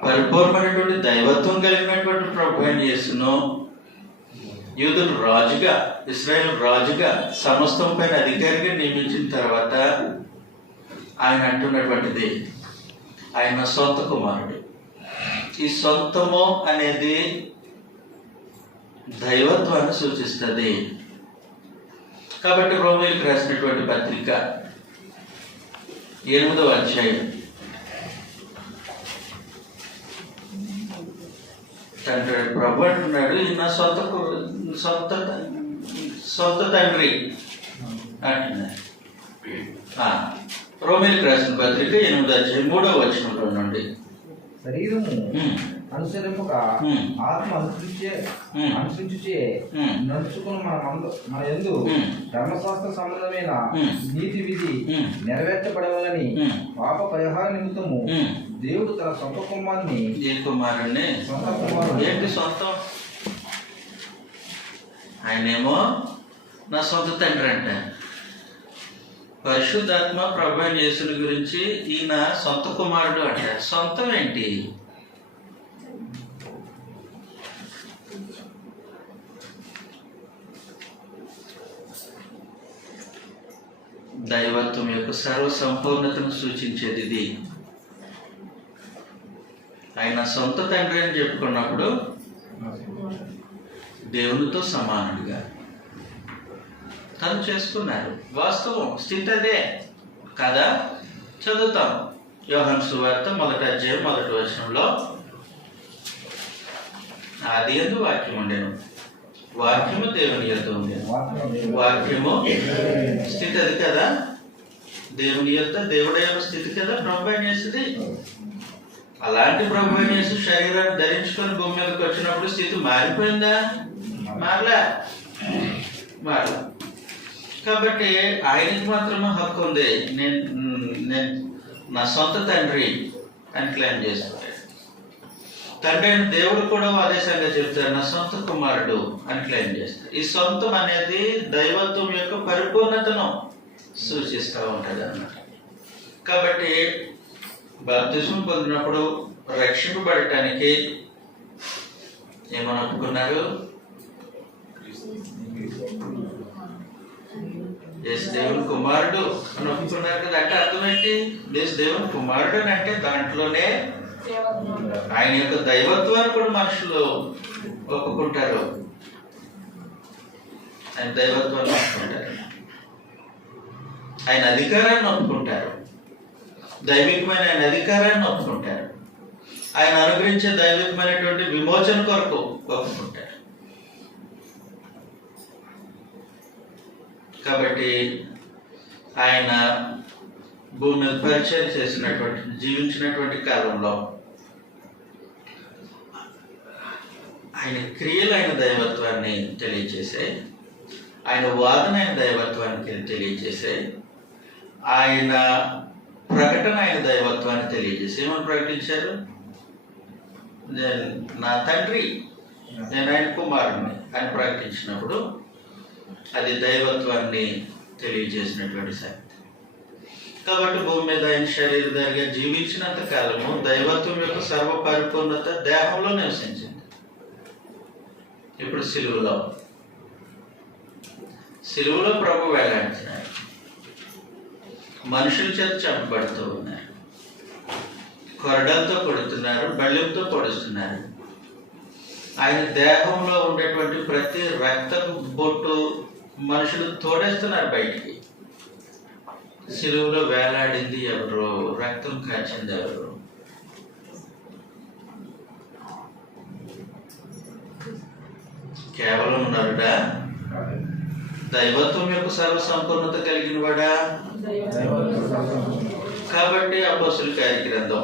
పరిపూర్ణమైనటువంటి దైవత్వం కలిగినటువంటి ప్రభు అయిన యేసును యూదులు రాజుగా, ఇశ్రాయేలు రాజుగా, సమస్తం పైన అధికారిగా నియమించిన తర్వాత ఆయన అంటున్నటువంటిది ఆయన సొంత కుమారుడు. ఈ సొంతము అనేది దైవత్వాన్ని సూచిస్తుంది. కాబట్టి రోమీయులకు రాసినటువంటి పత్రిక 8వ అధ్యాయం తండ్రి ప్రభు అంటున్నాడు, ఈయన సొంత తండ్రి అంటున్నాడు. రోమీయులకు రాసిన పత్రిక 8వ అధ్యాయం 3వ వచనంలో నుండి, శరీరము అనుసరింపక ఆత్మ అనుసరించే నడుచుకుని మన యందు ధర్మశాస్త్ర సంబంధమైన నీతి విధి నెరవేర్చబడవలని పాప పరిహార నిమిత్తము దేవుడు తన సొంత కుమారుని ఏంటి సొంతం? ఆయనేమో నా సొంత తండ్రి అంట. పరిశుద్ధాత్మ ప్రభు అయిన యేసుని గురించి ఈయన సొంత కుమారుడు అంటారు. సొంతం ఏంటి? దైవత్వం యొక్క సర్వ సంపూర్ణతను సూచించేది ఇది. ఆయన సొంత తండ్రి అని చెప్పుకున్నప్పుడు దేవునితో సమానుడిగా తను చేసుకున్నారు. వాస్తవం, స్థితి అదే కదా. చదువుతాం. యోహాను సువార్త 1వ అధ్యాయం 1వ వచనంలో, ఆదియందు వాక్యం ఉండెను, వాక్యము దేవుని యొద్ద ఉండెను. వాక్యము స్థితి అది కదా, దేవుని యొద్ద దేవుడి యొక్క స్థితి కదా ప్రభు అయిన యేసుది. అలాంటి ప్రభు అయిన యేసు శరీరాన్ని ధరించుకొని భూమి మీదకి వచ్చినప్పుడు స్థితి మారిపోయిందా? మారలా. కాబట్టి ఆయనకి మాత్రమే హక్కు ఉంది. నేను నా సొంత తండ్రి అని క్లెయిమ్ చేసుకుంటాడు. తండ్రి అయిన దేవుడు కూడా అదే సంగతి చెప్తారు, నా సొంత కుమారుడు అని క్లెయిమ్ చేస్తారు. ఈ సొంతం అనేది దైవత్వం యొక్క పరిపూర్ణతను సూచిస్తూ ఉంటుంది అన్నమాట. కాబట్టి బాప్తిజం పొందినప్పుడు రక్షింపబడటానికి ఏమని ఒప్పుకున్నారు? యేసు దేవుని కుమారుడు అని ఒప్పుకున్నారు కదా. అంటే అర్థం ఏంటి? యేసు దేవుని కుమారుడు అని అంటే దాంట్లోనే ఆయన యొక్క దైవత్వాన్ని కూడా మనుషులు ఒప్పుకుంటారు. ఆయన దైవత్వాన్ని ఒప్పుకుంటారు, ఆయన అధికారాన్ని ఒప్పుకుంటారు, దైవికమైన ఆయన అధికారాన్ని ఒప్పుకుంటారు, ఆయన అనుగ్రహించే దైవికమైనటువంటి విమోచన కొరకు ఒప్పుకుంటారు. కాబట్టి ఆయన భూమి మీద పరిచయం చేసినటువంటి జీవించినటువంటి కాలంలో ఆయన క్రియలు ఆయన దైవత్వాన్ని తెలియజేశాయి, ఆయన వాదన ఆయన దైవత్వానికి తెలియజేశాయి, ఆయన ప్రకటన ఆయన దైవత్వాన్ని తెలియజేసి ఏమని ప్రకటించారు? నా తండ్రి, నేను ఆయన కుమారుడిని అని ప్రకటించినప్పుడు అది దైవత్వాన్ని తెలియజేసినటువంటి సంగతి. కాబట్టి భూమి మీద ఆయన శరీరధారిగా జీవించినంత కాలము దైవత్వం యొక్క సర్వ పరిపూర్ణత దేహంలో నివసించింది. ఇప్పుడు సిలువలో ప్రభు వేలాడుతున్నారు, మనుషుల చేత చంపబడుతూ ఉన్నారు, కొరడాలతో కొడుతున్నారు, బళ్ళెంతో పొడుస్తున్నారు. ఆయన దేహంలో ఉండేటువంటి ప్రతి రక్త బొట్టు మనుషులు తోడేస్తున్నారు బయటికి. సిలువలో వేలాడింది ఎవరు? రక్తం కాచింది ఎవరు? కేవలం నరుడా? దైవత్వం యొక్క సర్వ సంపూర్ణత కలిగిన వాడా? కాబట్టి అపోస్తలుల కార్యగ్రంథం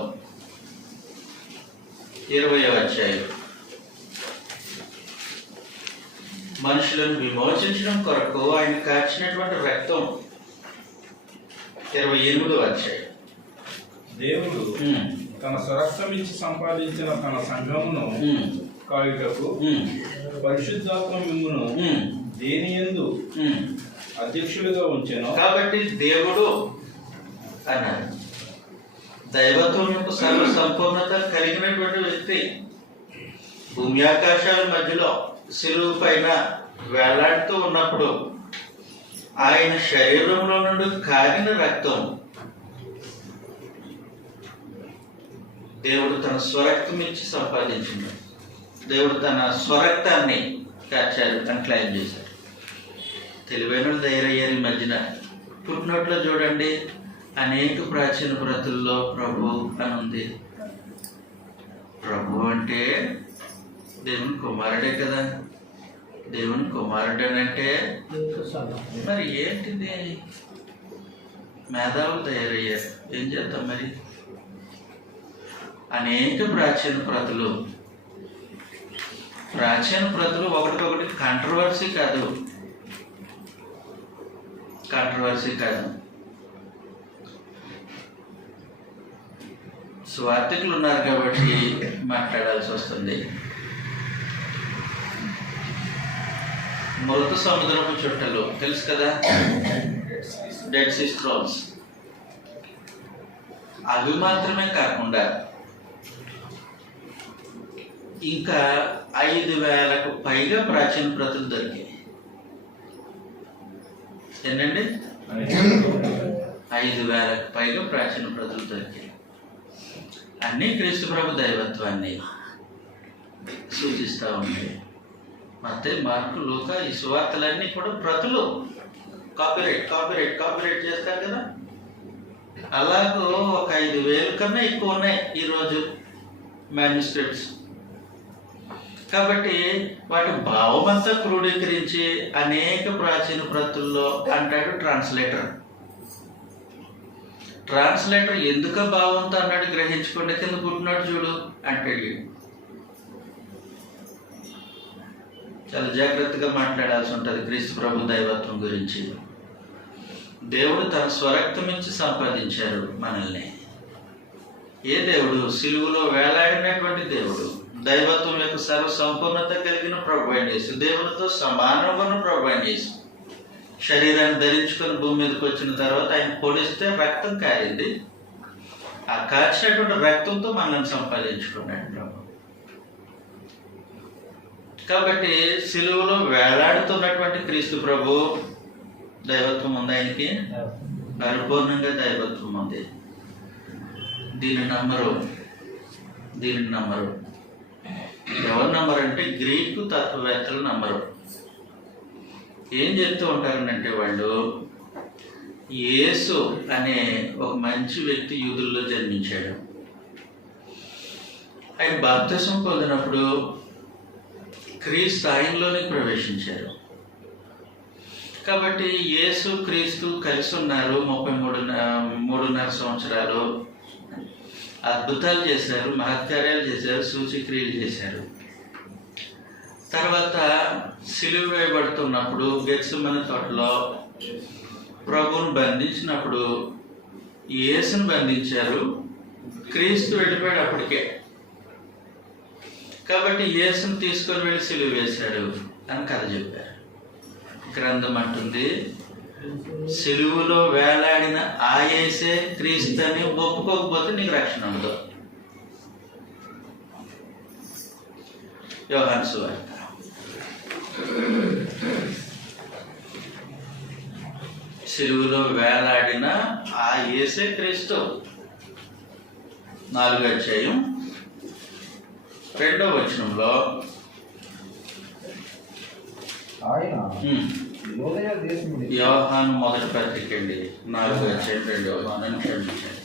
20వ అధ్యాయం మనుషులను విమోచించడం కొరకు ఆయన కాచినటువంటి రక్తం 28వ అధ్యాయం దేవుడు తన స్వరక్తం ఇచ్చి సంపాదించిన తన సంఘమును కాయుటకు పరిశుద్ధాత్మ మిమ్మును దేనియందు అధ్యక్షులుగా ఉంచెను. కాబట్టి దేవుడు అన్నాడు, దైవత్వం యొక్క సర్వ సంపూర్ణత కలిగినటువంటి వ్యక్తి భూమి ఆకాశాల మధ్యలో శిలువ పైన వేలాడుతూ ఉన్నప్పుడు ఆయన శరీరంలో నుండి కారిన రక్తం దేవుడు తన స్వరక్తం ఇచ్చి సంపాదించింది. దేవుడు తన స్వరక్తాన్ని కార్చారు అని క్లెయిమ్ చేశారు. తెలివైన ధైర్యయ్యారు. ఈ మధ్యన పుట్టినట్లో చూడండి, అనేక ప్రాచీన వ్రతుల్లో ప్రభు అని ఉంది. ప్రభు అంటే దేవుని కుమారుడే కదా. దేవుని కుమారుడు అని అంటే మరి ఏంటిది? మేధావులు తయారయ్యారు. ఏం చేద్దాం మరి? అనేక ప్రాచీన ప్రతులు ఒకటికొకటి కాంట్రవర్సీ కాదు. స్వార్థికులు ఉన్నారు కాబట్టి మాట్లాడాల్సి వస్తుంది. మృత సముద్రపు చుట్టలు తెలుసు కదా, డెడ్ సీ స్క్రోల్స్. అవి మాత్రమే కాకుండా ఇంకా 5,000కు పైగా ప్రాచీన ప్రతులు దొరికాయి. ఏంటండి? 5,000కు పైగా ప్రాచీన ప్రతులు దొరికాయి. అన్నీ క్రీస్తు ప్రభు దైవత్వాన్ని సూచిస్తూ ఉన్నాయి. మత్తయి, మార్కు, లూకా ఈ సువార్తలన్నీ కూడా ప్రతులు. కాపీరైట్ చేస్తారు కదా. అలాగూ ఒక 5,000 కన్నా ఎక్కువ ఉన్నాయి ఈరోజు మాన్యుస్క్రిప్ట్స్. కాబట్టి వాటి భావం అంతా క్రోడీకరించి అనేక ప్రాచీన ప్రతుల్లో అంటాడు ట్రాన్స్లేటర్ ఎందుకు భావంతో అన్నాడు గ్రహించుకోండి, కింద పుట్టినాడు చూడు అంటాడు. చాలా జాగ్రత్తగా మాట్లాడాల్సి ఉంటుంది క్రీస్తు ప్రభు దైవత్వం గురించి. దేవుడు తన స్వరక్తం ఇచ్చి సంపాదించారు మనల్ని. ఏ దేవుడు? సిలువలో వేలాడినటువంటి దేవుడు, దైవత్వం యొక్క సర్వ సంపూర్ణత కలిగిన ప్రభు అయిన యేసు, దేవునితో సమానమైన ప్రభు అయిన యేసు శరీరాన్ని ధరించుకొని భూమి మీదకి వచ్చిన తర్వాత ఆయన పొడిస్తే రక్తం కారింది. ఆ కాచినటువంటి రక్తంతో మనల్ని సంపాదించుకున్నాడు ప్రభు. కాబట్టి సిలువలో వేలాడుతున్నటువంటి క్రీస్తు ప్రభు దైవత్వం ఉంది. ఆయనకి పరిపూర్ణంగా దైవత్వం ఉంది. దీన్ని నమ్మరు. ఎవరు నమ్మరంటే గ్రీకు తత్వవేత్తలు నమ్మరు. ఏం చెప్తూ ఉంటారనంటే వాళ్ళు, యేసు అనే ఒక మంచి వ్యక్తి యూదుల్లో జన్మించాడు. ఆయన బాప్తిసం పొందినప్పుడు క్రీస్తు ఆయనలోనే ప్రవేశించారు. కాబట్టి యేసు క్రీస్తు కలిసి ఉన్నారు. 3.5 సంవత్సరాలు అద్భుతాలు చేశారు, మహత్కార్యాలు చేశారు, సూచక్రియలు చేశారు. తర్వాత సిలువ వేయబడుతున్నప్పుడు గెత్సేమనే తోటలో ప్రభువును బంధించినప్పుడు యేసును బంధించారు. క్రీస్తు వెళ్ళిపోయాడు అప్పటికే. కాబట్టి యేసును తీసుకొని వెళ్ళి సిలువ వేశాడు అని కథ చెప్పారు. గ్రంథం అంటుంది, సిలువలో వేలాడిన ఆ యేసే క్రీస్తు అని ఒప్పుకోకపోతే నీకు రక్షణ ఉండదు. యోహాను సువార్త సిలువలో వేలాడిన ఆ యేసే క్రీస్తు. 4వ అధ్యాయం 2వ వచనంలో ఆయన యోహాను మొదటి పత్రిక అండి, 4వ అధ్యాయం 2వ వచనం క్షమించండి.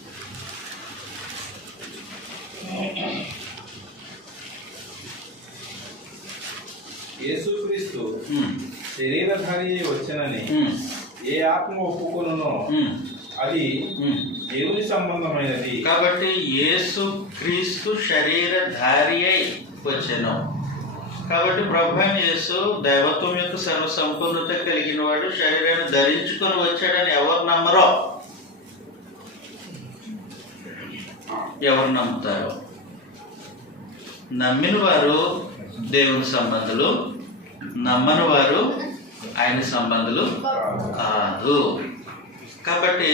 యేసుక్రీస్తు శరీరధారి వచ్చనని ఏ ఆత్మ ఒప్పుకొనునో అది దేవుని సంబంధమైనది. కాబట్టి యేసు క్రీస్తు శరీరధారి అయి వచ్చెను. కాబట్టి ప్రభు అయిన యేసు దైవత్వం యొక్క సర్వ సంపూర్ణత కలిగిన వాడు శరీరాన్ని ధరించుకొని వచ్చాడని ఎవరు నమ్మరో ఎవరు నమ్ముతారు? నమ్మిన వారు దేవుని సంబంధులు, నమ్మని వారు ఆయన సంబంధులు కాదు. కాబట్టి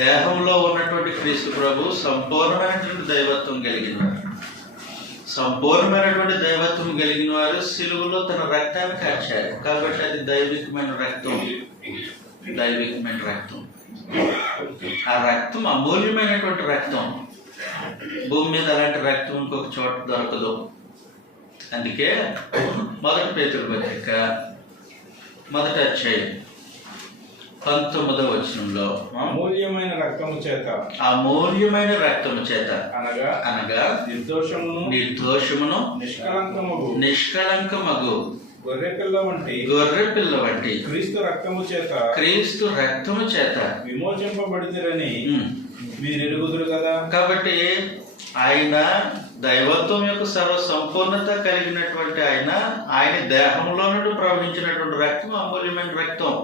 దేహంలో ఉన్నటువంటి క్రీస్తు ప్రభు సంపూర్ణమైనటువంటి దైవత్వం కలిగిన వారు. సంపూర్ణమైనటువంటి దైవత్వం కలిగిన వారు సిలువలో తన రక్తాన్ని కార్చారు. కాబట్టి అది దైవికమైన రక్తం. దైవికమైన రక్తం. ఆ రక్తం అమూల్యమైనటువంటి రక్తం. భూమి మీద అలాంటి రక్తం ఇంకొక చోట దొరకదు. అందుకే 1 పేతురు పత్రిక 1వ అధ్యాయం 19వ వచనంలో అమూల్యమైన రక్తము చేత, అమూల్యమైన రక్తము చేత అనగా నిర్దోషమును నిష్కళంకమగు గొర్రె పిల్ల వంటి క్రీస్తు రక్తము చేత విమోచింపబడితిరని మీరు ఎరుగుదురు కదా. కాబట్టి ఆయన దైవత్వం యొక్క సర్వ సంపూర్ణత కలిగినటువంటి ఆయన దేహంలో నుండి ప్రవహించినటువంటి రక్తం అమూల్యమైన రక్తం.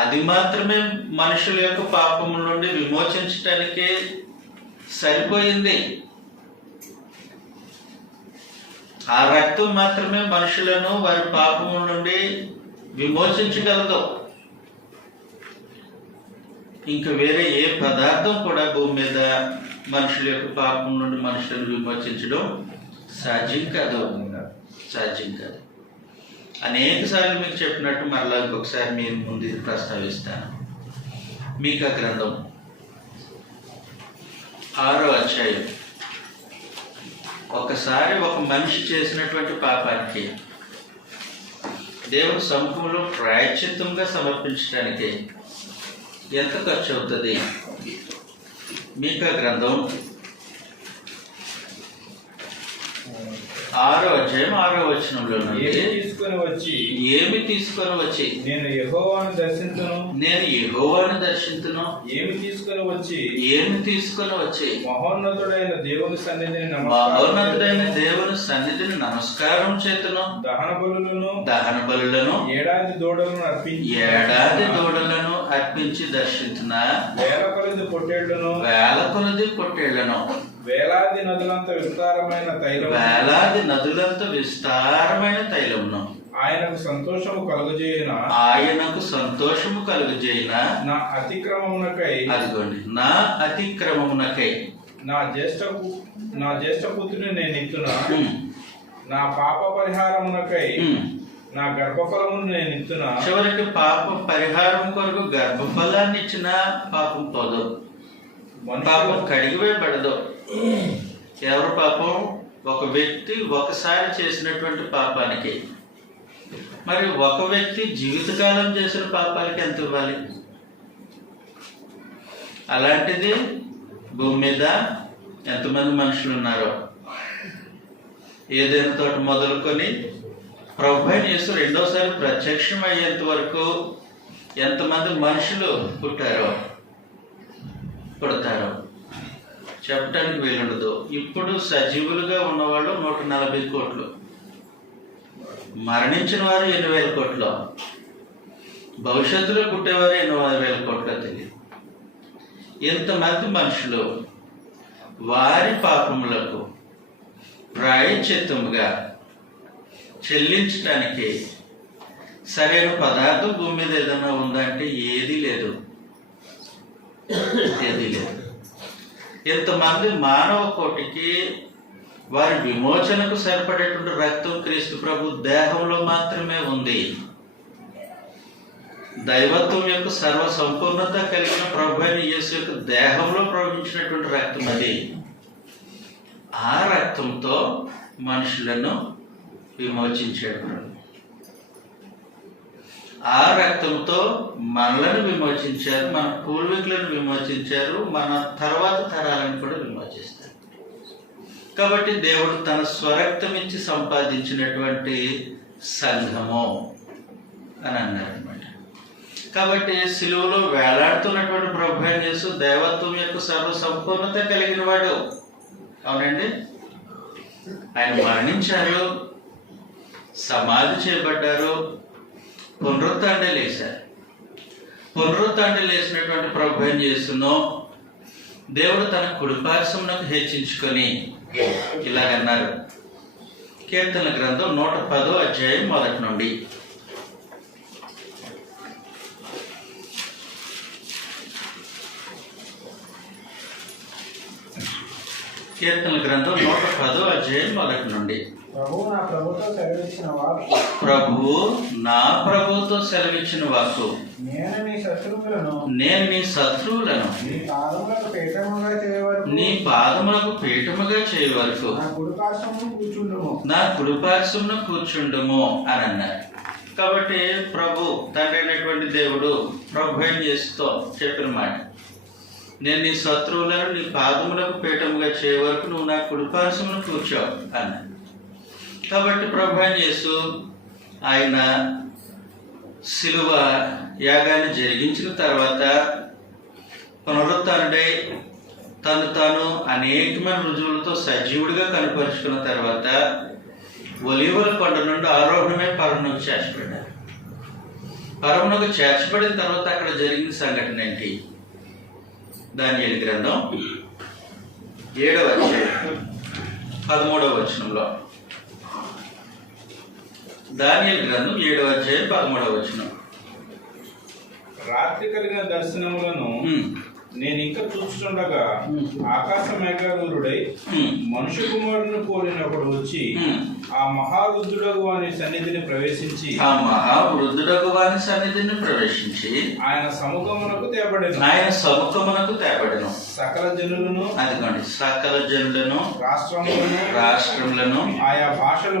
అది మాత్రమే మనుషుల యొక్క పాపముల నుండి విమోచించటానికి సరిపోయింది. ఆ రక్తం మాత్రమే మనుషులను వారి పాపముల నుండి విమోచించగలదు. ఇంకా వేరే ఏ పదార్థం కూడా భూమి మీద మనుషుల యొక్క పాపం నుండి మనుషులను విమోచించడం సాధ్యం కాదు. అనేక సార్లు మీకు చెప్పినట్టు మరలా ఇంకొకసారి మీరు ముందు ఇది ప్రస్తావిస్తాను. మీకా గ్రంథం 6వ అధ్యాయం. ఒకసారి ఒక మనిషి చేసినటువంటి పాపానికి దేవుని సముఖంలో ప్రాయశ్చిత్తంగా సమర్పించడానికి ఎంత ఖర్చు అవుతుంది? మీకా గ్రంథం 6వ అధ్యాయం 6వ వచనంలో ఏమి తీసుకొని వచ్చి నేను యెహోవాను దర్శింతును. ఏమి తీసుకొని వచ్చి మహోన్నతుడైన దేవుని సన్నిధిని నమస్కారం చేతును. దహన బలులను ఏడాది దూడలను అర్పించి దర్శించునా. వేల కొలది పొట్టేళ్లను వేలాది నదులంత విస్తారమైన తైలమును ఆయనకు సంతోషము కలుగజేయున నా అతిక్రమమునకై నా జ్యేష్ఠ పుత్రుని నేను ఇస్తున్నా. నా పాప పరిహారమునకై నా గర్భఫలమును నేను ఇస్తున్నా. చివరికి పాప పరిహారం కొరకు గర్భఫలాన్ని ఇచ్చిన పాపం పోదు, పాపం కడిగివేయబడదు. ఎవరు పాపం? ఒక వ్యక్తి ఒకసారి చేసినటువంటి పాపానికి. మరి ఒక వ్యక్తి జీవితకాలం చేసిన పాపాలకి ఎంత ఇవ్వాలి? అలాంటిది భూమి మీద ఎంతమంది మనుషులు ఉన్నారో. ఏదైనా తోట మొదలుకొని ప్రభువైన యేసు రెండోసారి ప్రత్యక్షం అయ్యేంత వరకు ఎంతమంది మనుషులు పుడతారో చెప్పడానికి వీలుండదు. ఇప్పుడు సజీవులుగా ఉన్నవాళ్ళు 140 కోట్లు, మరణించిన వారు 8,000 కోట్లు, భవిష్యత్తులో పుట్టేవారు 8,000 కోట్లు తెలియదు. ఇంతమంది మనుషులు వారి పాపములకు ప్రాయశ్చిత్తముగా చెల్లించడానికి సరైన పదార్థం భూమి మీద ఏదైనా ఉందంటే ఏదీ లేదు. ఇంతమంది మానవ కోటికి వారి విమోచనకు సరిపడేటువంటి రక్తం క్రీస్తు ప్రభు దేహంలో మాత్రమే ఉంది. దైవత్వం యొక్క సర్వ సంపూర్ణత కలిగిన ప్రభు అయిన యేసు యొక్క దేహంలో ప్రవహించినటువంటి రక్తం అది. ఆ రక్తంతో మనుషులను విమోచించాడు ప్రభు. ఆ రక్తంతో మనలను విమోచించారు, మన పూర్వీకులను విమోచించారు, మన తర్వాత తరాలను కూడా విమోచిస్తారు. కాబట్టి దేవుడు తన స్వరక్తం ఇచ్చి సంపాదించినటువంటి సంఘము అని అన్నారు అనమాట. కాబట్టి సిలువలో వేలాడుతున్నటువంటి ప్రభు అయిన యేసు దైవత్వం యొక్క సర్వ సంపూర్ణత కలిగిన వాడు. అవునండి, ఆయన మరణించారు, సమాధి చేయబడ్డారు, పునరుత్థానం లేచారు. పునరుత్థానం లేచినటువంటి ప్రభు ఏం చేస్తున్నో దేవుడు తన కుడిపార్శ్వమునకు హెచ్చించుకొని ఇలాగన్నారు. కీర్తనల గ్రంథం 110వ అధ్యాయం 1 నుండి. కీర్తనల గ్రంథం 110వ అధ్యాయం 1 నుండి. ప్రభువు నా ప్రభువుతో సెలవిచ్చిన వాక్కు, నేను నీ శత్రువులను నీ పాదములకు పీఠముగా చేయ వరకు నా కుడిపార్శ్వమున కూర్చుండుము అని అన్నారు. కాబట్టి ప్రభు తండ్రి అయినటువంటి దేవుడు ప్రభు ఏం చేస్తూ చెప్పిన మాట, నేను నీ శత్రువులను నీ పాదములకు పీఠముగా చేయ వరకు నువ్వు నా కుడిపార్శ్వమున కూర్చోవు అన్నాడు. కాబట్టి ప్రభు అయిన యేసు ఆయన శిలువ యాగాన్ని జరిగించిన తర్వాత పునరుత్థానుడై తను తాను అనేకమైన రుజువులతో సజీవుడిగా కనపరుచుకున్న తర్వాత ఒలీవల కొండ నుండి ఆరోహణమే పరమునకు చేర్చబడ్డారు. పరమునకు చేర్చబడిన తర్వాత అక్కడ జరిగిన సంఘటన ఏంటి? దానియేలు గ్రంథం 7వ అధ్యాయం 13వ వచనంలో. దానియేలు గ్రంథం 7వ అధ్యాయం 13వ వచనం. రాత్రి కలిగిన దర్శనములను నేను ఇంకా చూస్తుండగా ఆకాశ మేఘారూఢుడై మనుష్య కుమారుని పోలినప్పుడు వచ్చి ఆ మహావృద్ధుడగు వాని సన్నిధిని ప్రవేశించి ఆయన సముఖమునకు తేబడెను. సకల జనులను అదిగోండి, సకల జనులను రాష్ట్రములను ఆయా భాషలు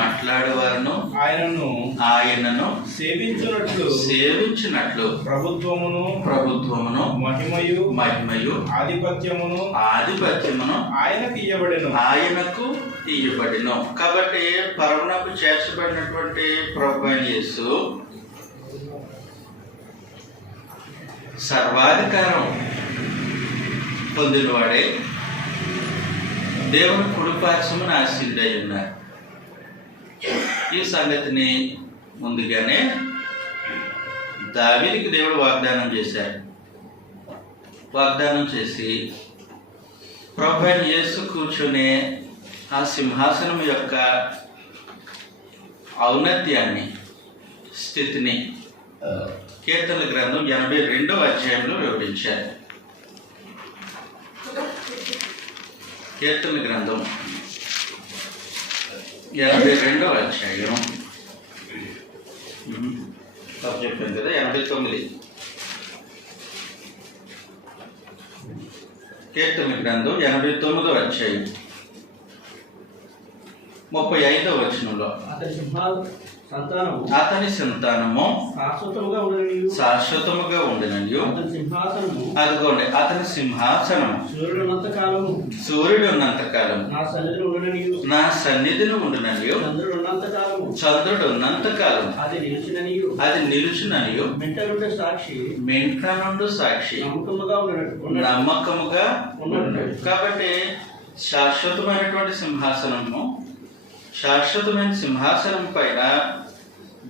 మాట్లాడువారును ఆయనను సేవించినట్లు ప్రభుత్వమును మహిమయు ఆధిపత్యమును ఆయనకు ఇయ్యబడెను. కాబట్టి పరమునకు చేర్చబడినటువంటి ప్రభు అయిన యేసు సర్వాధికారం పొందినవాడే దేవుని కుడిపార్శ్వమున ఆసీనుడై ఉన్నారు. ఈ సంగతిని ముందుగానే దావీదుకి దేవుడు వాగ్దానం చేశారు. వాగ్దానం చేసి ప్రభు అయిన యేసు కూర్చునే ఆ సింహాసనం యొక్క ఔన్నత్యాన్ని, స్థితిని కీర్తనల గ్రంథం 82వ అధ్యాయంలో వివరించారు. కీర్తనల గ్రంథం 82వ అధ్యాయం చెప్పాను కదా, 89. కీర్తనల గ్రంథం 89వ అధ్యాయం 35వ వచనంలో అతని సంతానము శాశ్వతముగా ఉండిననియు అదిగోండి అతని సింహాసనము సూర్యుడు ఉన్నంత కాలం నా సన్నిధిని ఉండుననియు చంద్రుడు ఉన్నంత కాలం అది నిలుచుననియు మెంట నుండి సాక్షి నమ్మకముగా ఉండడు. కాబట్టి శాశ్వతమైనటువంటి శాశ్వతమైన సింహాసనం పైన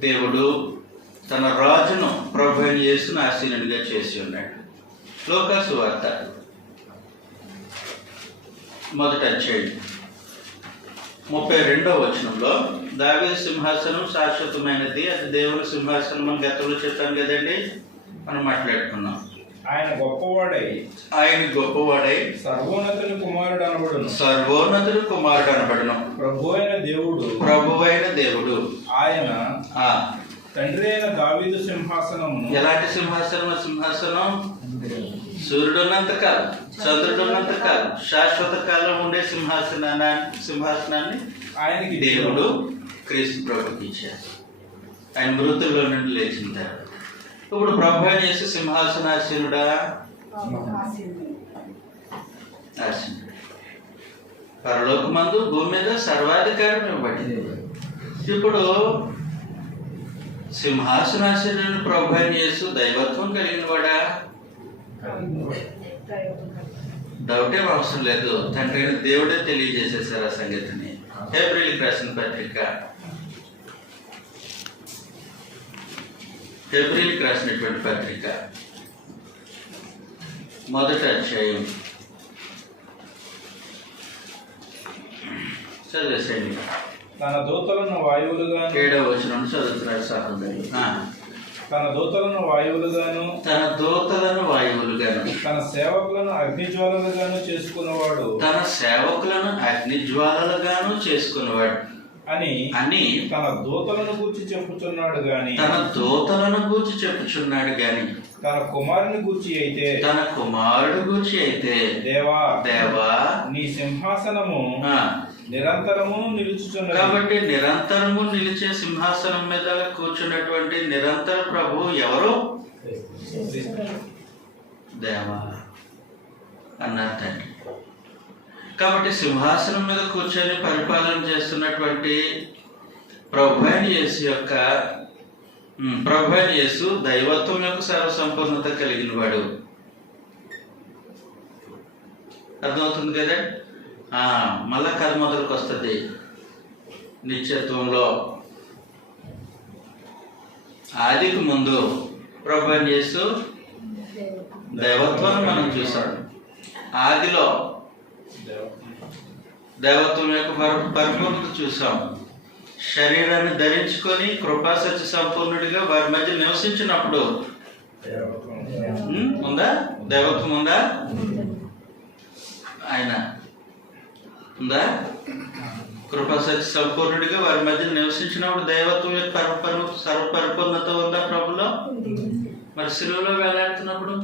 దేవుడు తన రాజును ప్రభు అయిన యేసును ఆసీనుడిగా చేసి ఉన్నాడు. లూకాసు వార్త 1వ అధ్యాయం 32వ వచనంలో దావీదు సింహాసనం శాశ్వతమైనది, అది దేవుని సింహాసనం అని గతంలో చెప్పాను కదండి, మనం మాట్లాడుకున్నాం. ఆయన గొప్పవాడై సర్వోన్నతుని కుమారుడు అనబడును. ప్రభువైన దేవుడు ఆయన తండ్రి అయిన దావీదు సింహాసనము. ఎలాంటి సింహాసనం? సూర్యుడున్నంత కాలం, చంద్రుడున్నంత కాలం, శాశ్వత కాలం ఉండే సింహాసనాన్ని ఆయనకి దేవుడు క్రీస్తు ప్రభుకి ఇచ్చారు. ఆయన మృతుల్లో నుండి లేచిన తర్వాత ఇప్పుడు ప్రభు చేసి సింహాసనాసీనుడా? పరలోకమందు భూమి మీద సర్వాధికారం ఇవ్వబడింది. ఇప్పుడు సింహాసనాసీనుడు ప్రభు చేసి దైవత్వం కలిగిన వాడా? డౌటేం అవసరం లేదు. తండ్రి దేవుడే తెలియజేసేసారు ఆ సంగతిని. హెబ్రీయులకు రాసిన పత్రిక, హెబ్రీయులకు రాసినటువంటి పత్రిక మొదటి అధ్యాయం చదివేసేయండి. తన దూతలను వాయువులుగాను 7వ వచనం చదువుతున్నాడు సహోదరి. తన దూతలను వాయువులుగాను తన దూతలను వాయువులుగాను తన సేవకులను అగ్నిజ్వాలలుగాను చేసుకున్నవాడు తన సేవకులను అగ్నిజ్వాలలుగాను చేసుకున్నవాడు అని తన దూతలను గూర్చి చెప్పుచున్నాడు గాని తన దూతలను గూర్చి చెప్పుచున్నాడు గాని తన కుమారుని గూర్చి అయితే తన కుమారుడు గూర్చి అయితే దేవా దేవా నీ సింహాసనము నిరంతరము నిలుచుచున్నది. కాబట్టి నిరంతరము నిలిచే సింహాసనం మీద కూర్చున్నటువంటి నిరంతర ప్రభు ఎవరు? దేవా అన్నారు తండ్రి. కాబట్టి సింహాసనం మీద కూర్చొని పరిపాలన చేస్తున్నటువంటి ప్రభు అయిన యేసు దైవత్వం యొక్క సర్వసంపూర్ణత కలిగిన వాడు. అర్థమవుతుంది కదా? మళ్ళా కథ మొదలుకు వస్తుంది. నిత్యత్వంలో ఆదికి ముందు ప్రభు అయిన యేసు దైవత్వాన్ని మనం చూసాం. ఆదిలో దైవత్వం యొక్క పరిపూర్ణత చూసాం. శరీరాన్ని ధరించుకొని కృపా సత్య సంపూర్ణుడిగా వారి మధ్య నివసించినప్పుడు ఉందా? దైవత్వం ఉందా? ఆయన ఉందా? కృపా సత్య సంపూర్ణుడిగా వారి మధ్య నివసించినప్పుడు దైవత్వం యొక్క సర్వపరిపూర్ణత ఉందా ప్రభులో? మరి శిలువలో వేలాడుతున్నప్పుడు